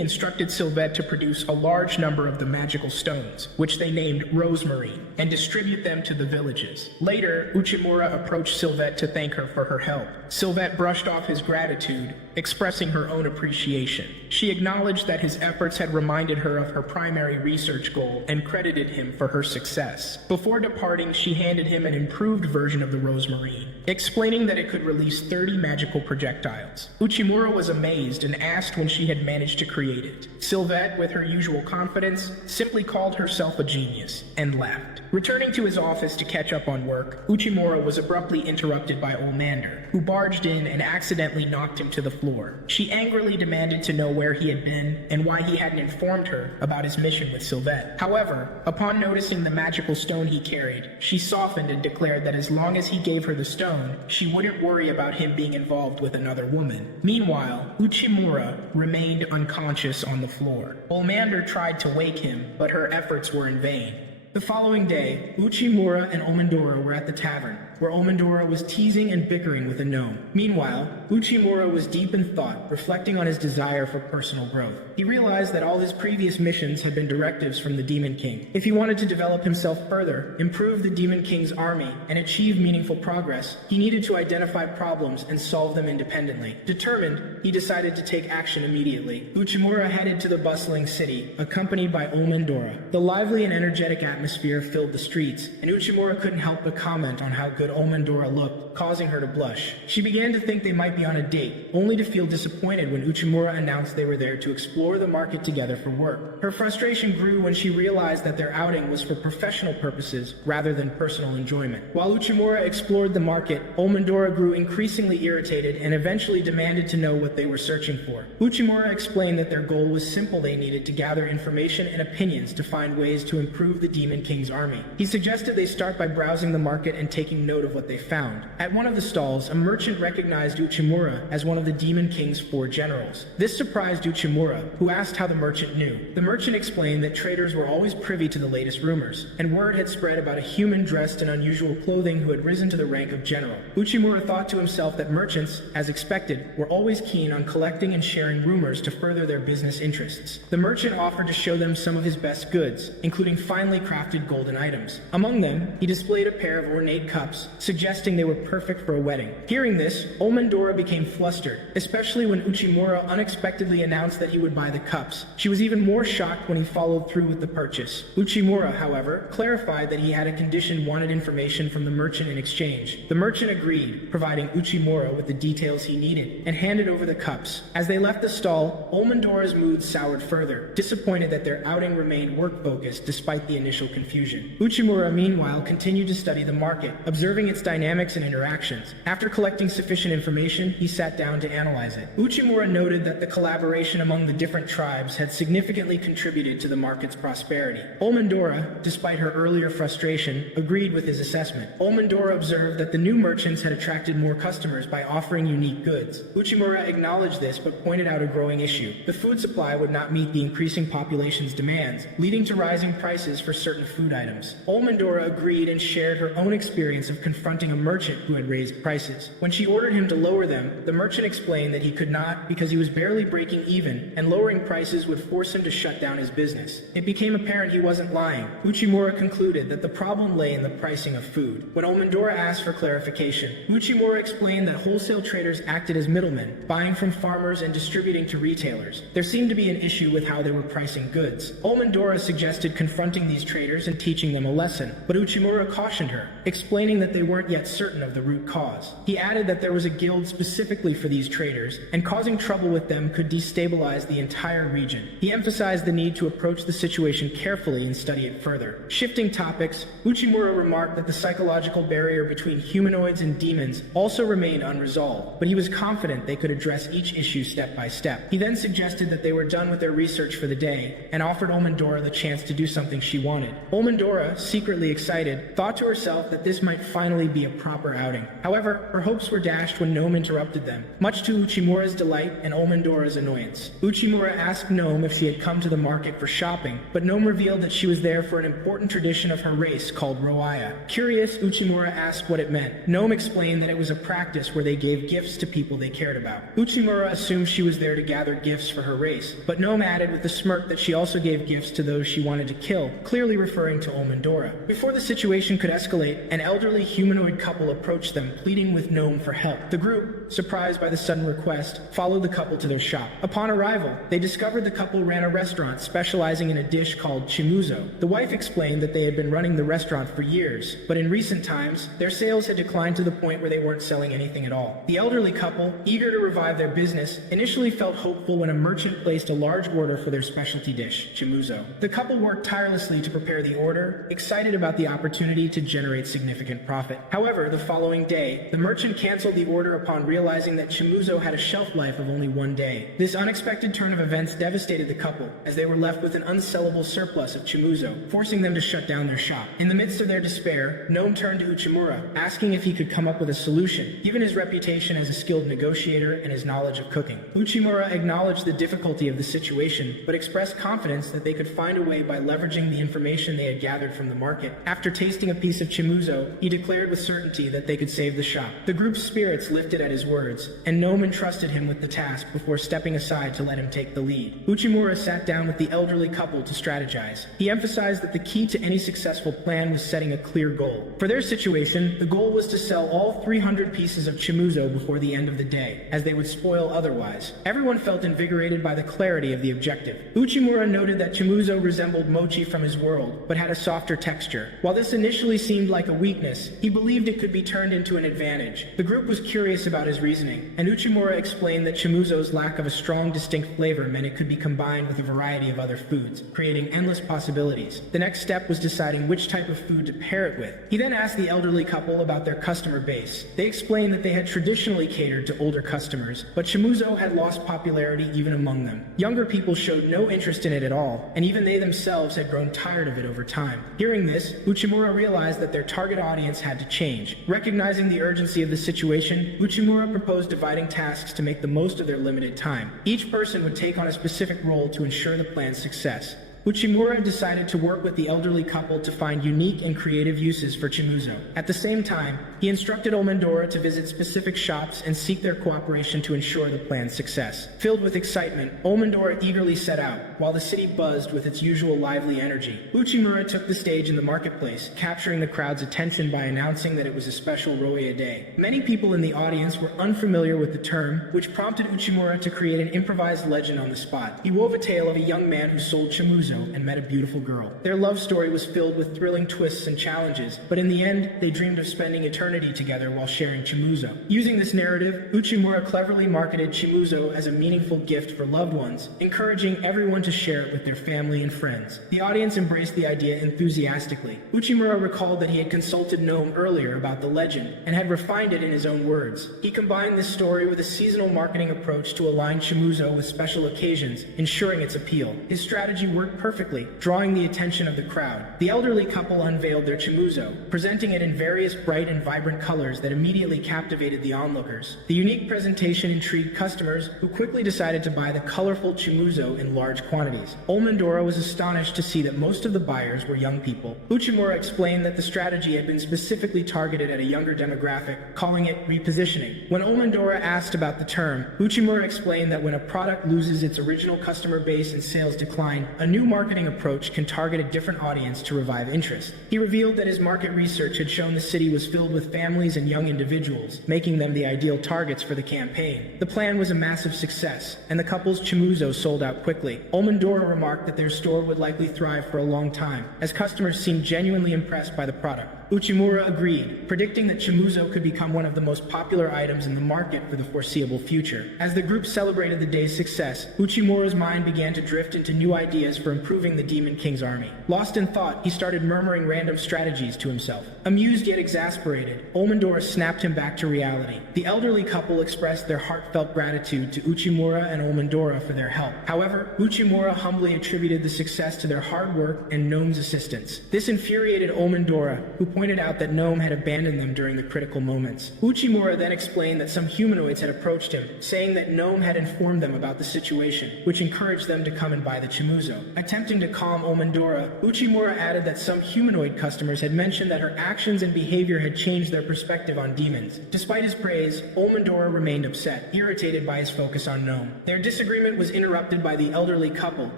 instructed Sylvette to produce a large number of the magical stones, which they named Rosemary, and distribute them to the villages. Later, Uchimura approached Sylvette to thank her for her help. Sylvette brushed off his gratitude, expressing her own appreciation. She acknowledged that his efforts had reminded her of her primary research goal and credited him for her success. Before departing, she handed him an improved version of the Rosemary, explaining that it could release 30 magical projectiles. Uchimura was amazed and asked when she had managed to create it. Sylvette, with her usual confidence, simply called herself a genius and left. Returning to his office to catch up on work, Uchimura was abruptly interrupted by Olmander, who barged in and accidentally knocked him to the floor. She angrily demanded to know where he had been and why he hadn't informed her about his mission with Sylvette. However, upon noticing the magical stone he carried, she softened and declared that as long as he gave her the stone, she wouldn't worry about him being involved with another woman. Meanwhile, Uchimura remained unconscious on the floor. Olmander tried to wake him, but her efforts were in vain. The following day, Uchimura and Omendora were at the tavern, where Omendora was teasing and bickering with a gnome. Meanwhile, Uchimura was deep in thought, reflecting on his desire for personal growth. He realized that all his previous missions had been directives from the Demon King. If he wanted to develop himself further, improve the Demon King's army, and achieve meaningful progress, he needed to identify problems and solve them independently. Determined, he decided to take action immediately. Uchimura headed to the bustling city, accompanied by Omendora. The lively and energetic atmosphere filled the streets, and Uchimura couldn't help but comment on how good Omendora looked, causing her to blush. She began to think they might be on a date, only to feel disappointed when Uchimura announced they were there to explore the market together for work. Her frustration grew when she realized that their outing was for professional purposes rather than personal enjoyment. While Uchimura explored the market, Omendora grew increasingly irritated and eventually demanded to know what they were searching for. Uchimura explained that their goal was simple: they needed to gather information and opinions to find ways to improve the Demon King's army. He suggested they start by browsing the market and taking note of what they found. At one of the stalls, a merchant recognized Uchimura as one of the Demon King's 4 generals. This surprised Uchimura, who asked how the merchant knew. The merchant explained that traders were always privy to the latest rumors, and word had spread about a human dressed in unusual clothing who had risen to the rank of general. Uchimura thought to himself that merchants, as expected, were always keen on collecting and sharing rumors to further their business interests. The merchant offered to show them some of his best goods, including finely crafted golden items. Among them, he displayed a pair of ornate cups, suggesting they were perfect for a wedding. Hearing this, Omendora became flustered, especially when Uchimura unexpectedly announced that he would buy the cups. She was even more shocked when he followed through with the purchase. Uchimura, however, clarified that he had a condition: wanted information from the merchant in exchange. The merchant agreed, providing Uchimura with the details he needed, and handed over the cups. As they left the stall, Omendora's mood soured further, disappointed that their outing remained work-focused despite the initial confusion. Uchimura, meanwhile, continued to study the market, observing its dynamics and interactions. After collecting sufficient information, he sat down to analyze it. Uchimura noted that the collaboration among the different tribes had significantly contributed to the market's prosperity. Omendora, despite her earlier frustration, agreed with his assessment. Omendora observed that the new merchants had attracted more customers by offering unique goods. Uchimura acknowledged this but pointed out a growing issue. The food supply would not meet the increasing population's demands, leading to rising prices for certain food items. Omendora agreed and shared her own experience of confronting a merchant who had raised prices. When she ordered him to lower them, the merchant explained that he could not because he was barely breaking even, and lowering prices would force him to shut down his business. It became apparent he wasn't lying. Uchimura concluded that the problem lay in the pricing of food. When Omendora asked for clarification, Uchimura explained that wholesale traders acted as middlemen, buying from farmers and distributing to retailers. There seemed to be an issue with how they were pricing goods. Omendora suggested confronting these traders and teaching them a lesson, but Uchimura cautioned her, explaining that they weren't yet certain of the root cause. He added that there was a guild specifically for these traders, and causing trouble with them could destabilize the entire region. He emphasized the need to approach the situation carefully and study it further. Shifting topics, Uchimura remarked that the psychological barrier between humanoids and demons also remained unresolved, but he was confident they could address each issue step by step. He then suggested that they were done with their research for the day, and offered Omendora the chance to do something she wanted. Omendora, secretly excited, thought to herself that this might finally be a proper outing. However, her hopes were dashed when Gnome interrupted them, much to Uchimura's delight and Omendora's annoyance. Uchimura asked Gnome if she had come to the market for shopping, but Gnome revealed that she was there for an important tradition of her race called Roaya. Curious, Uchimura asked what it meant. Gnome explained that it was a practice where they gave gifts to people they cared about. Uchimura assumed she was there to gather gifts for her race, but Gnome added with a smirk that she also gave gifts to those she wanted to kill, clearly referring to Omendora. Before the situation could escalate, an elderly humanoid couple approached them, pleading with Gnome for help. The group, surprised by the sudden request, followed the couple to their shop. Upon arrival, they discovered the couple ran a restaurant specializing in a dish called chimuzo. The wife explained that they had been running the restaurant for years, but in recent times, their sales had declined to the point where they weren't selling anything at all. The elderly couple, eager to revive their business, initially felt hopeful when a merchant placed a large order for their specialty dish, chimuzo. The couple worked tirelessly to prepare the order, excited about the opportunity to generate significant profit. profit. However, the following day, the merchant canceled the order upon realizing that Chimuzo had a shelf life of only 1 day. This unexpected turn of events devastated the couple, as they were left with an unsellable surplus of Chimuzo, forcing them to shut down their shop. In the midst of their despair, Gnome turned to Uchimura, asking if he could come up with a solution, given his reputation as a skilled negotiator and his knowledge of cooking. Uchimura acknowledged the difficulty of the situation, but expressed confidence that they could find a way by leveraging the information they had gathered from the market. After tasting a piece of Chimuzo, he declared with certainty that they could save the shop. The group's spirits lifted at his words, and Gnome entrusted him with the task before stepping aside to let him take the lead. Uchimura sat down with the elderly couple to strategize. He emphasized that the key to any successful plan was setting a clear goal. For their situation, the goal was to sell all 300 pieces of Chimuzo before the end of the day, as they would spoil otherwise. Everyone felt invigorated by the clarity of the objective. Uchimura noted that Chimuzo resembled mochi from his world, but had a softer texture. While this initially seemed like a weakness, he believed it could be turned into an advantage. The group was curious about his reasoning, and Uchimura explained that Chimuzo's lack of a strong, distinct flavor meant it could be combined with a variety of other foods, creating endless possibilities. The next step was deciding which type of food to pair it with. He then asked the elderly couple about their customer base. They explained that they had traditionally catered to older customers, but Chimuzo had lost popularity even among them. Younger people showed no interest in it at all, and even they themselves had grown tired of it over time. Hearing this, Uchimura realized that their target audience had to change. Recognizing the urgency of the situation, Uchimura proposed dividing tasks to make the most of their limited time. Each person would take on a specific role to ensure the plan's success. Uchimura decided to work with the elderly couple to find unique and creative uses for Chimuzo. At the same time, he instructed Omendora to visit specific shops and seek their cooperation to ensure the plan's success. Filled with excitement, Omendora eagerly set out, while the city buzzed with its usual lively energy. Uchimura took the stage in the marketplace, capturing the crowd's attention by announcing that it was a special Roya Day. Many people in the audience were unfamiliar with the term, which prompted Uchimura to create an improvised legend on the spot. He wove a tale of a young man who sold Chimuzo and met a beautiful girl. Their love story was filled with thrilling twists and challenges, but in the end, they dreamed of spending eternity together while sharing Chimuzo. Using this narrative, Uchimura cleverly marketed Chimuzo as a meaningful gift for loved ones, encouraging everyone to share it with their family and friends. The audience embraced the idea enthusiastically. Uchimura recalled that he had consulted Gnome earlier about the legend and had refined it in his own words. He combined this story with a seasonal marketing approach to align Chimuzo with special occasions, ensuring its appeal. His strategy worked perfectly, drawing the attention of the crowd. The elderly couple unveiled their Chimuzo, presenting it in various bright and vibrant colors that immediately captivated the onlookers. The unique presentation intrigued customers, who quickly decided to buy the colorful Chimuzo in large quantities. Omendora was astonished to see that most of the buyers were young people. Uchimura explained that the strategy had been specifically targeted at a younger demographic, calling it repositioning. When Omendora asked about the term, Uchimura explained that when a product loses its original customer base and sales decline, a new marketing approach can target a different audience to revive interest. He revealed that his market research had shown the city was filled with families and young individuals, making them the ideal targets for the campaign. The plan was a massive success, and the couple's Chimuzo sold out quickly. Omendora remarked that their store would likely thrive for a long time, as customers seemed genuinely impressed by the product. Uchimura agreed, predicting that Chimuzo could become one of the most popular items in the market for the foreseeable future. As the group celebrated the day's success, Uchimura's mind began to drift into new ideas for improving the Demon King's army. Lost in thought, he started murmuring random strategies to himself. Amused yet exasperated, Omendora snapped him back to reality. The elderly couple expressed their heartfelt gratitude to Uchimura and Omendora for their help. However, Uchimura humbly attributed the success to their hard work and Gnome's assistance. This infuriated Omendora, who pointed out that Gnome had abandoned them during the critical moments. Uchimura then explained that some humanoids had approached him, saying that Gnome had informed them about the situation, which encouraged them to come and buy the Chimuzo. Attempting to calm Omendora, Uchimura added that some humanoid customers had mentioned that her actions and behavior had changed their perspective on demons. Despite his praise, Omendora remained upset, irritated by his focus on Gnome. Their disagreement was interrupted by the elderly couple,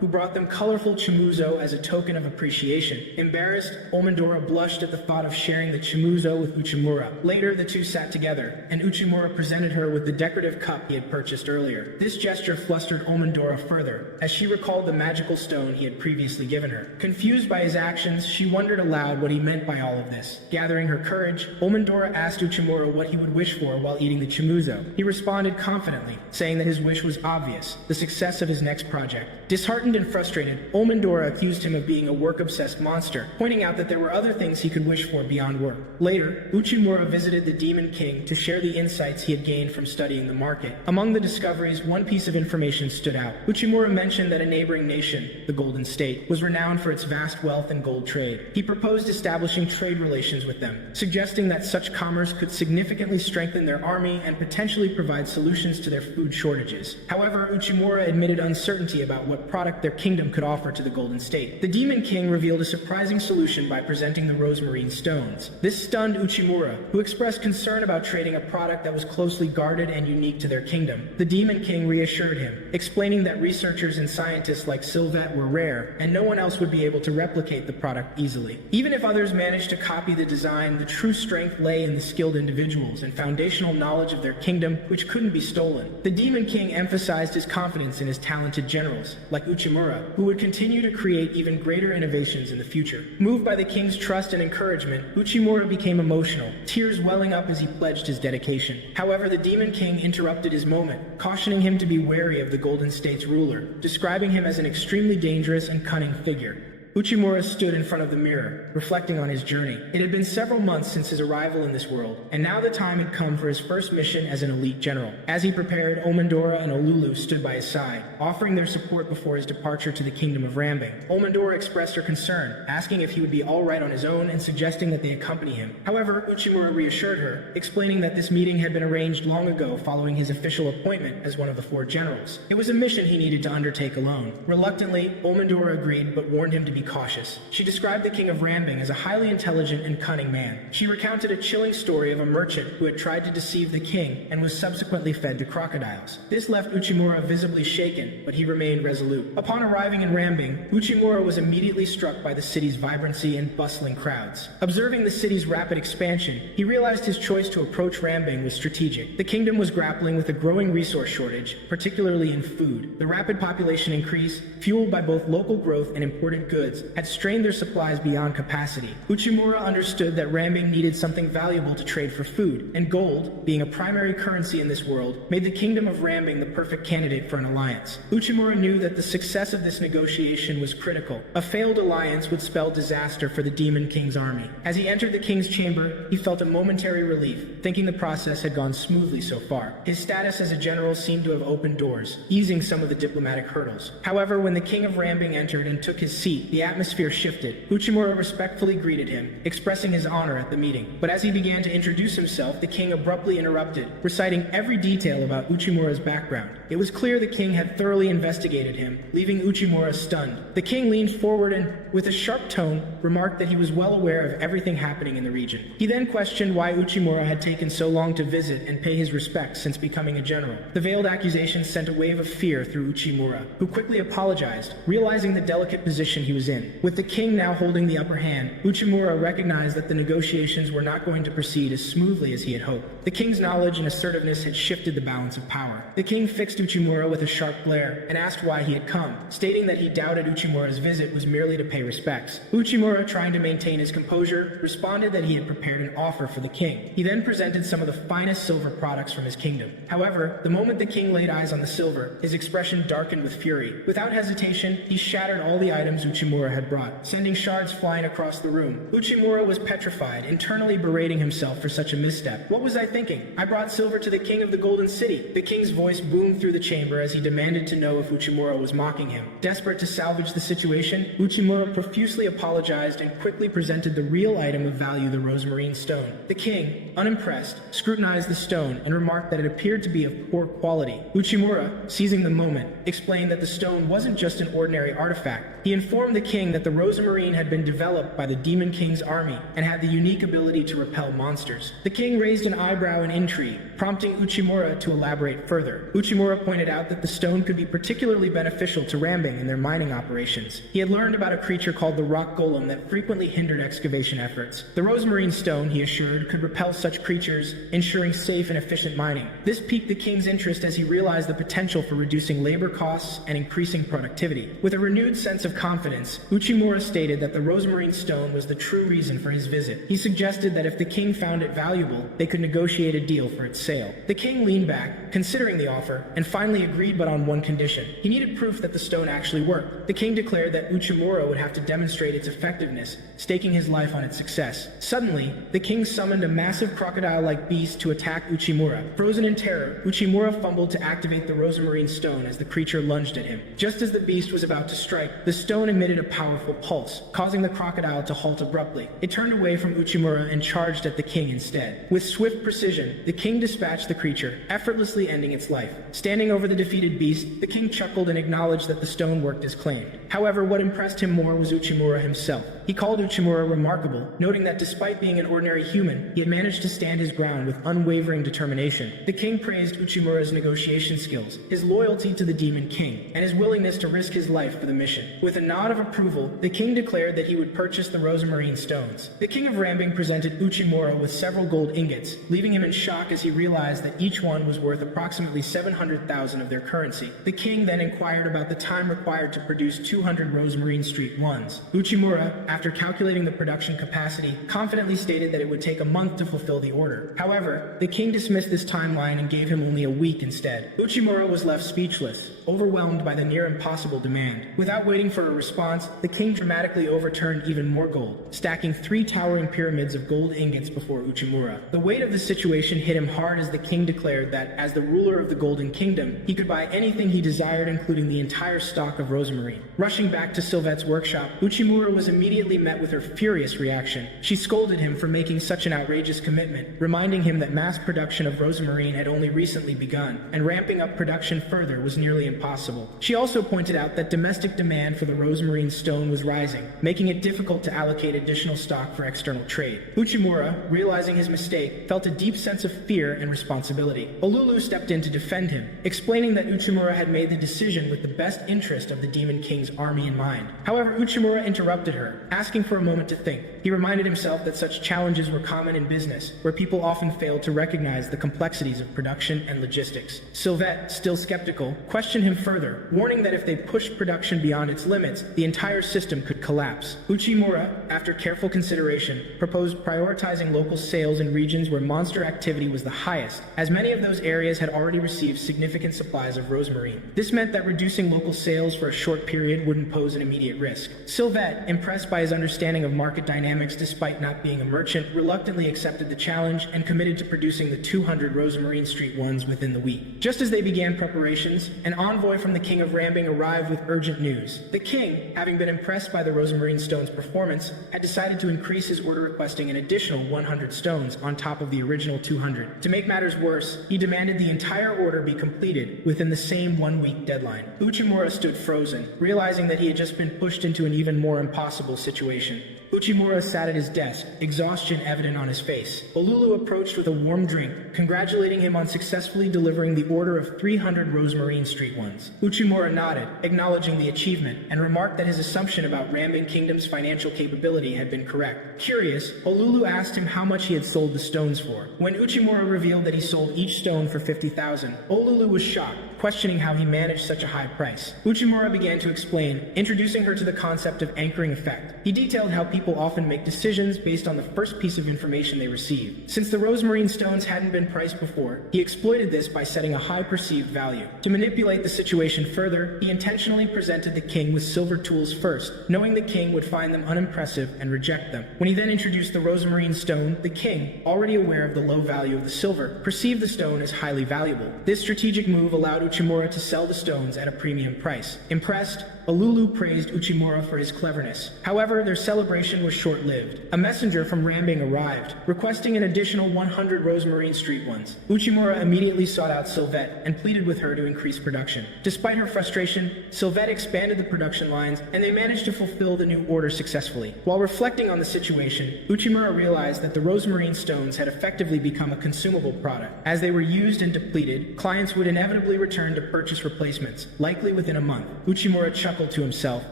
who brought them colorful Chimuzo as a token of appreciation. Embarrassed, Omendora blushed at the thought of sharing the Chimuzo with Uchimura. Later, the two sat together, and Uchimura presented her with the decorative cup he had purchased earlier. This gesture flustered Omendora further, as she recalled the magical stone he had previously given her. Confused by his actions, she wondered aloud what he meant by all of this. Gathering her courage, Omendora asked Uchimura what he would wish for while eating the Chimuzo. He responded confidently, saying that his wish was obvious, the success of his next project. Disheartened and frustrated, Omendora accused him of being a work-obsessed monster, pointing out that there were other things he could wish for beyond work. Later, Uchimura visited the Demon King to share the insights he had gained from studying the market. Among the discoveries, one piece of information stood out. Uchimura mentioned that a neighboring nation, the Golden State, was renowned for its vast wealth and gold trade. He proposed establishing trade relations with them, suggesting that such commerce could significantly strengthen their army and potentially provide solutions to their food shortages. However, Uchimura admitted uncertainty about what product their kingdom could offer to the Golden State. The Demon King revealed a surprising solution by presenting the Rosemarine stones. This stunned Uchimura, who expressed concern about trading a product that was closely guarded and unique to their kingdom. The Demon King reassured him, explaining that researchers and scientists like Sylvet were rare, and no one else would be able to replicate the product easily. Even if others managed to copy the design, the true strength lay in the skilled individuals and foundational knowledge of their kingdom, which couldn't be stolen. The Demon King emphasized his confidence in his talented generals, like Uchimura, who would continue to create even greater innovations in the future. Moved by the king's trust and encouragement, Uchimura became emotional, tears welling up as he pledged his dedication. However, the Demon King interrupted his moment, cautioning him to be wary of the Golden State's ruler, describing him as an extremely dangerous and cunning figure. Uchimura stood in front of the mirror, reflecting on his journey. It had been several months since his arrival in this world, and now the time had come for his first mission as an elite general. As he prepared, Omendora and Olulu stood by his side, offering their support before his departure to the kingdom of Rambing. Omendora expressed her concern, asking if he would be all right on his own and suggesting that they accompany him. However, Uchimura reassured her, explaining that this meeting had been arranged long ago following his official appointment as one of the 4 generals. It was a mission he needed to undertake alone. Reluctantly, Omendora agreed but warned him to be cautious. She described the king of Rambing as a highly intelligent and cunning man. She recounted a chilling story of a merchant who had tried to deceive the king and was subsequently fed to crocodiles. This left Uchimura visibly shaken, but he remained resolute. Upon arriving in Rambing, Uchimura was immediately struck by the city's vibrancy and bustling crowds. Observing the city's rapid expansion, he realized his choice to approach Rambing was strategic. The kingdom was grappling with a growing resource shortage, particularly in food. The rapid population increase, fueled by both local growth and imported goods, had strained their supplies beyond capacity. Uchimura understood that Rambing needed something valuable to trade for food, and gold, being a primary currency in this world, made the kingdom of Rambing the perfect candidate for an alliance. Uchimura knew that the success of this negotiation was critical. A failed alliance would spell disaster for the Demon King's army. As he entered the king's chamber, he felt a momentary relief, thinking the process had gone smoothly so far. His status as a general seemed to have opened doors, easing some of the diplomatic hurdles. However, when the king of Rambing entered and took his seat, the atmosphere shifted. Uchimura respectfully greeted him, expressing his honor at the meeting. But as he began to introduce himself, the king abruptly interrupted, reciting every detail about Uchimura's background. It was clear the king had thoroughly investigated him, leaving Uchimura stunned. The king leaned forward and, with a sharp tone, remarked that he was well aware of everything happening in the region. He then questioned why Uchimura had taken so long to visit and pay his respects since becoming a general. The veiled accusation sent a wave of fear through Uchimura, who quickly apologized, realizing the delicate position he was in. With the king now holding the upper hand, Uchimura recognized that the negotiations were not going to proceed as smoothly as he had hoped. The king's knowledge and assertiveness had shifted the balance of power. The king fixed Uchimura with a sharp glare and asked why he had come, stating that he doubted Uchimura's visit was merely to pay respects. Uchimura, trying to maintain his composure, responded that he had prepared an offer for the king. He then presented some of the finest silver products from his kingdom. However, the moment the king laid eyes on the silver, his expression darkened with fury. Without hesitation, he shattered all the items Uchimura had brought, sending shards flying across the room. Uchimura was petrified, internally berating himself for such a misstep. What was I thinking? I brought silver to the king of the Golden City. The king's voice boomed through the chamber as he demanded to know if Uchimura was mocking him. Desperate to salvage the situation, Uchimura profusely apologized and quickly presented the real item of value, the Rosemarine stone. The king, unimpressed, scrutinized the stone and remarked that it appeared to be of poor quality. Uchimura, seizing the moment, explained that the stone wasn't just an ordinary artifact. He informed the king that the Rosemarine had been developed by the Demon King's army and had the unique ability to repel monsters. The king raised an eyebrow in intrigue, prompting Uchimura to elaborate further. Uchimura pointed out that the stone could be particularly beneficial to Rambing in their mining operations. He had learned about a creature called the rock golem that frequently hindered excavation efforts. The Rosemarine stone, he assured, could repel such creatures, ensuring safe and efficient mining. This piqued the king's interest as he realized the potential for reducing labor costs and increasing productivity. With a renewed sense of of confidence, Uchimura stated that the rosemarine stone was the true reason for his visit. He suggested that if the king found it valuable, they could negotiate a deal for its sale. The king leaned back, considering the offer, and finally agreed, but on one condition. He needed proof that the stone actually worked. The king declared that Uchimura would have to demonstrate its effectiveness, staking his life on its success. Suddenly, the king summoned a massive crocodile-like beast to attack Uchimura. Frozen in terror, Uchimura fumbled to activate the rosemarine stone as the creature lunged at him. Just as the beast was about to strike, the stone emitted a powerful pulse, causing the crocodile to halt abruptly. It turned away from Uchimura and charged at the king instead. With swift precision, the king dispatched the creature, effortlessly ending its life. Standing over the defeated beast, the king chuckled and acknowledged that the stone worked as claimed. However, what impressed him more was Uchimura himself. He called Uchimura remarkable, noting that despite being an ordinary human, he had managed to stand his ground with unwavering determination. The king praised Uchimura's negotiation skills, his loyalty to the Demon King, and his willingness to risk his life for the mission. With a nod of approval, the king declared that he would purchase the rosemarine stones. The king of Rambing presented Uchimura with several gold ingots, leaving him in shock as he realized that each one was worth approximately 700,000 of their currency. The king then inquired about the time required to produce 200 rosemarine street ones. Uchimura, after calculating the production capacity, confidently stated that it would take a month to fulfill the order. However, the king dismissed this timeline and gave him only a week instead. Uchimura was left speechless, overwhelmed by the near impossible demand. Without waiting for a response, the king dramatically overturned even more gold, stacking 3 towering pyramids of gold ingots before Uchimura. The weight of the situation hit him hard as the king declared that, as the ruler of the Golden Kingdom, he could buy anything he desired, including the entire stock of rosemarine. Rushing back to Sylvette's workshop, Uchimura was immediately met with her furious reaction. She scolded him for making such an outrageous commitment, reminding him that mass production of rosemarine had only recently begun, and ramping up production further was nearly impossible. She also pointed out that domestic demand for the rosemarine stone was rising, making it difficult to allocate additional stock for external trade. Uchimura, realizing his mistake, felt a deep sense of fear and responsibility. Olulu stepped in to defend him, explaining that Uchimura had made the decision with the best interest of the Demon King's army in mind. However, Uchimura interrupted her, asking for a moment to think. He reminded himself that such challenges were common in business, where people often failed to recognize the complexities of production and logistics. Sylvette, still skeptical, questioned him further, warning that if they pushed production beyond its limits, the entire system could collapse. Uchimura, after careful consideration, proposed prioritizing local sales in regions where monster activity was the highest, as many of those areas had already received significant supplies of rosemarine. This meant that reducing local sales for a short period wouldn't pose an immediate risk. Sylvette, impressed by his understanding of market dynamics despite not being a merchant, reluctantly accepted the challenge and committed to producing the 200 rosemarine street ones within the week. Just as they began preparations, an envoy from the King of Rambing arrived with urgent news. The king, having been impressed by the rosemarine stone's performance, had decided to increase his order, requesting an additional 100 stones on top of the original 200. To make matters worse, he demanded the entire order be completed within the same 1-week deadline. Uchimura stood frozen, realizing that he had just been pushed into an even more impossible situation. Uchimura sat at his desk, exhaustion evident on his face. Olulu approached with a warm drink, congratulating him on successfully delivering the order of 300 rosemarine street ones. Uchimura nodded, acknowledging the achievement, and remarked that his assumption about Rambing Kingdom's financial capability had been correct. Curious, Olulu asked him how much he had sold the stones for. When Uchimura revealed that he sold each stone for 50,000, Olulu was shocked, questioning how he managed such a high price. Uchimura began to explain, introducing her to the concept of anchoring effect. He detailed how people often make decisions based on the first piece of information they receive. Since the rosemarine stones hadn't been priced before, he exploited this by setting a high perceived value. To manipulate the situation further, he intentionally presented the king with silver tools first, knowing the king would find them unimpressive and reject them. When he then introduced the rosemarine stone, the king, already aware of the low value of the silver, perceived the stone as highly valuable. This strategic move allowed Uchimura to sell the stones at a premium price. Impressed, Olulu praised Uchimura for his cleverness. However, their celebration was short-lived. A messenger from Rambing arrived, requesting an additional 100 rosemarine street ones. Uchimura immediately sought out Sylvette and pleaded with her to increase production. Despite her frustration, Sylvette expanded the production lines, and they managed to fulfill the new order successfully. While reflecting on the situation, Uchimura realized that the rosemarine stones had effectively become a consumable product. As they were used and depleted, clients would inevitably return returned to purchase replacements, likely within a month. Uchimura chuckled to himself,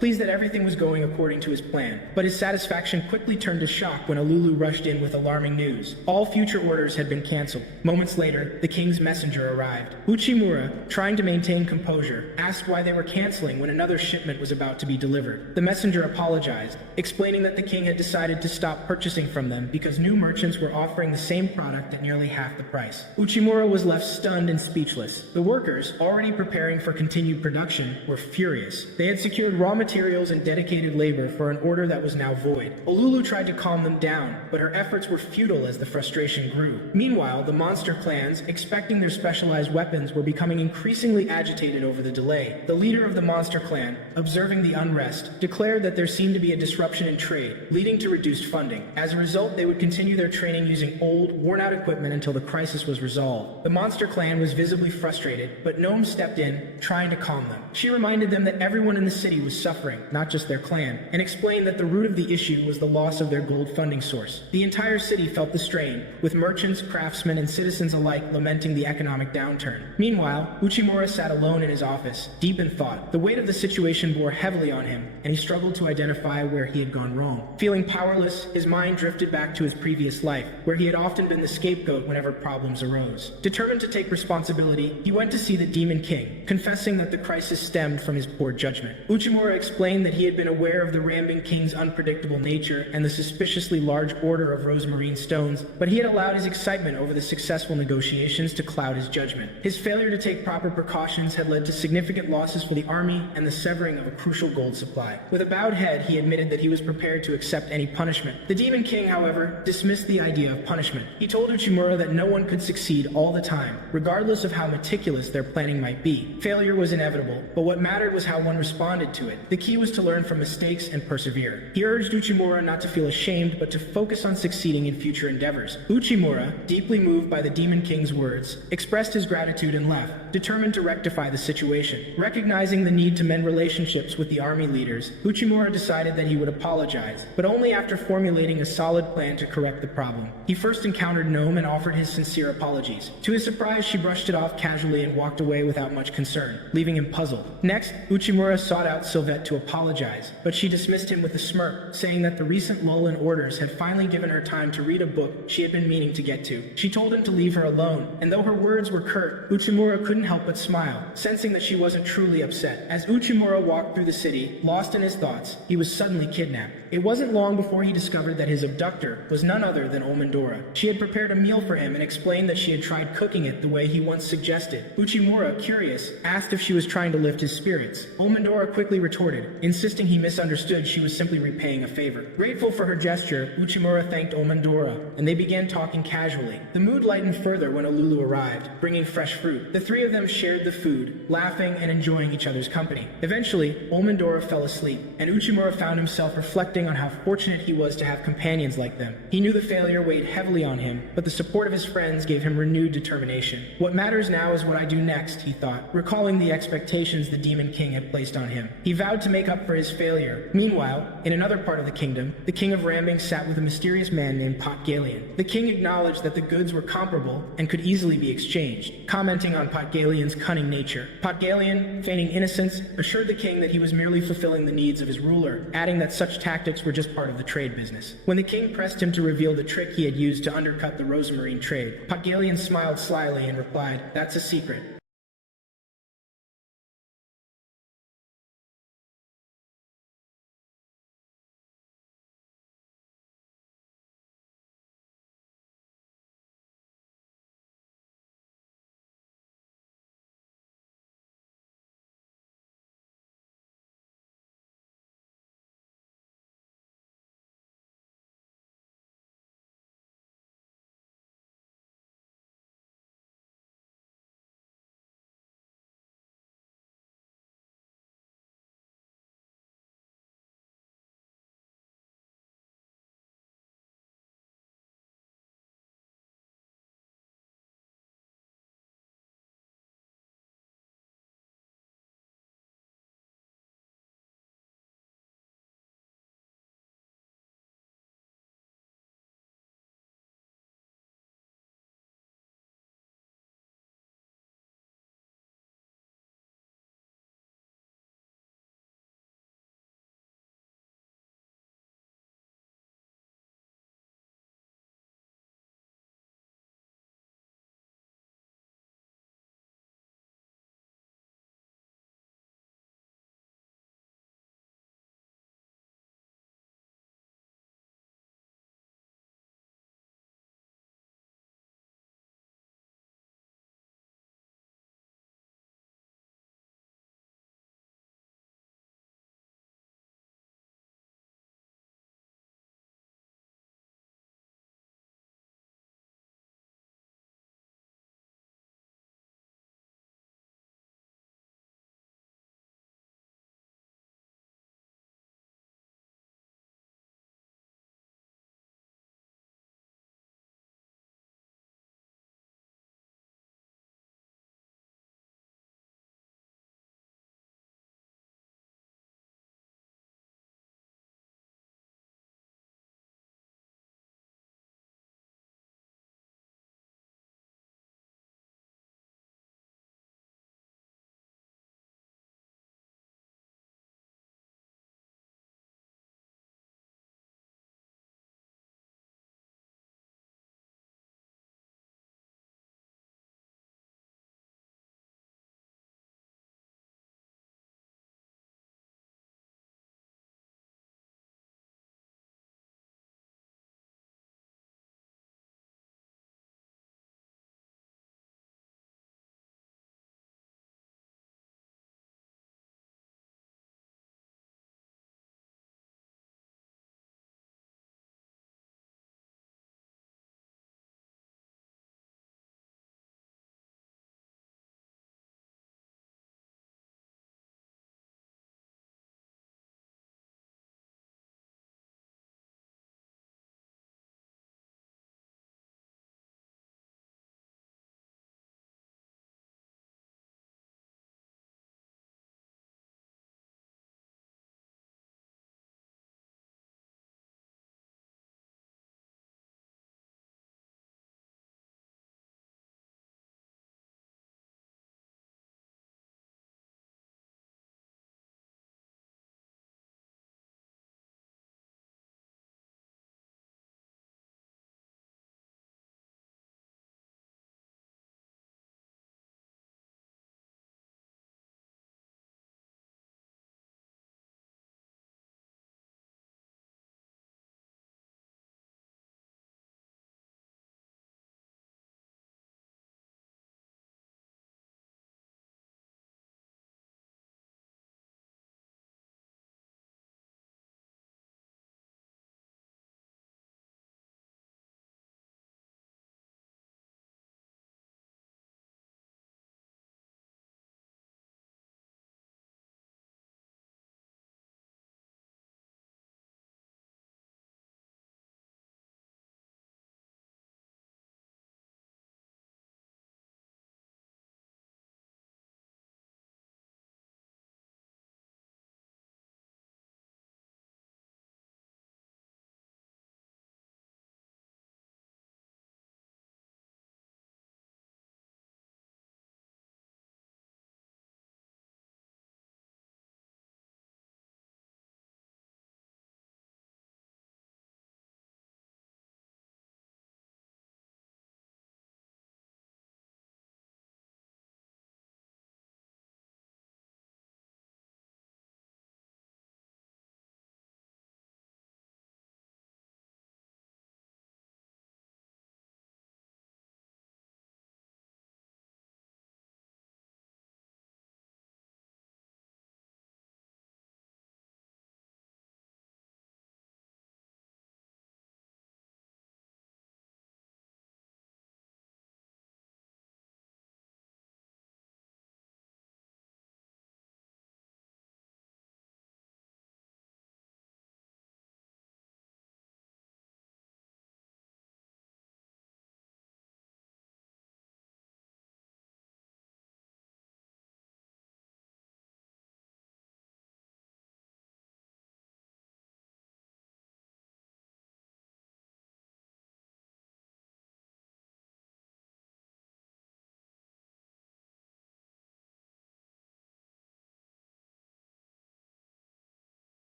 pleased that everything was going according to his plan. But his satisfaction quickly turned to shock when Alulu rushed in with alarming news. All future orders had been cancelled. Moments later, the king's messenger arrived. Uchimura, trying to maintain composure, asked why they were canceling when another shipment was about to be delivered. The messenger apologized, explaining that the king had decided to stop purchasing from them because new merchants were offering the same product at nearly half the price. Uchimura was left stunned and speechless. The workers, already preparing for continued production, were furious. They had secured raw materials and dedicated labor for an order that was now void. Olulu tried to calm them down, but her efforts were futile as the frustration grew. Meanwhile, the monster clans, expecting their specialized weapons, were becoming increasingly agitated over the delay. The leader of the monster clan, observing the unrest, declared that there seemed to be a disruption in trade, leading to reduced funding. As a result, they would continue their training using old, worn-out equipment until the crisis was resolved. The monster clan was visibly frustrated, but Gnome stepped in, trying to calm them. She reminded them that everyone in the city was suffering, not just their clan, and explained that the root of the issue was the loss of their gold funding source. The entire city felt the strain, with merchants, craftsmen, and citizens alike lamenting the economic downturn. Meanwhile, Uchimura sat alone in his office, deep in thought. The weight of the situation bore heavily on him, and he struggled to identify where he had gone wrong. Feeling powerless, his mind drifted back to his previous life, where he had often been the scapegoat whenever problems arose. Determined to take responsibility, he went to see the Demon King, confessing that the crisis stemmed from his poor judgment. Uchimura explained that he had been aware of the Rambing King's unpredictable nature and the suspiciously large order of rosemarine stones, but he had allowed his excitement over the successful negotiations to cloud his judgment. His failure to take proper precautions had led to significant losses for the army and the severing of a crucial gold supply. With a bowed head, he admitted that he was prepared to accept any punishment. The Demon King, however, dismissed the idea of punishment. He told Uchimura that no one could succeed all the time, regardless of how meticulous their planning might be. Failure was inevitable, but what mattered was how one responded to it. The key was to learn from mistakes and persevere. He urged Uchimura not to feel ashamed, but to focus on succeeding in future endeavors. Uchimura, deeply moved by the Demon King's words, expressed his gratitude and left, determined to rectify the situation. Recognizing the need to mend relationships with the army leaders, Uchimura decided that he would apologize, but only after formulating a solid plan to correct the problem. He first encountered Gnome and offered his sincere apologies. To his surprise, she brushed it off casually and walked away without much concern, leaving him puzzled. Next, Uchimura sought out Sylvette to apologize, but she dismissed him with a smirk, saying that the recent lull in orders had finally given her time to read a book she had been meaning to get to. She told him to leave her alone, and though her words were curt, Uchimura couldn't help but smile, sensing that she wasn't truly upset. As Uchimura walked through the city, lost in his thoughts, he was suddenly kidnapped. It wasn't long before he discovered that his abductor was none other than Omendora. She had prepared a meal for him and explained that she had tried cooking it the way he once suggested. Uchimura, curious, asked if she was trying to lift his spirits. Omendora quickly retorted, insisting he misunderstood she was simply repaying a favor. Grateful for her gesture, Uchimura thanked Omendora, and they began talking casually. The mood lightened further when Olulu arrived, bringing fresh fruit. The three of them shared the food, laughing and enjoying each other's company. Eventually, Omendora fell asleep, and Uchimura found himself reflecting on how fortunate he was to have companions like them. He knew the failure weighed heavily on him, but the support of his friends gave him renewed determination. What matters now is what I do next, he thought, recalling the expectations the Demon King had placed on him. He vowed to make up for his failure. Meanwhile, in another part of the kingdom, the king of Rambing sat with a mysterious man named Potgalian. The king acknowledged that the goods were comparable and could easily be exchanged, commenting on Potgalian's cunning nature. Potgalian, feigning innocence, assured the king that he was merely fulfilling the needs of his ruler, adding that such tactics were just part of the trade business. When the king pressed him to reveal the trick he had used to undercut the rosemarine trade, Potgalian smiled slyly and replied, "That's a secret.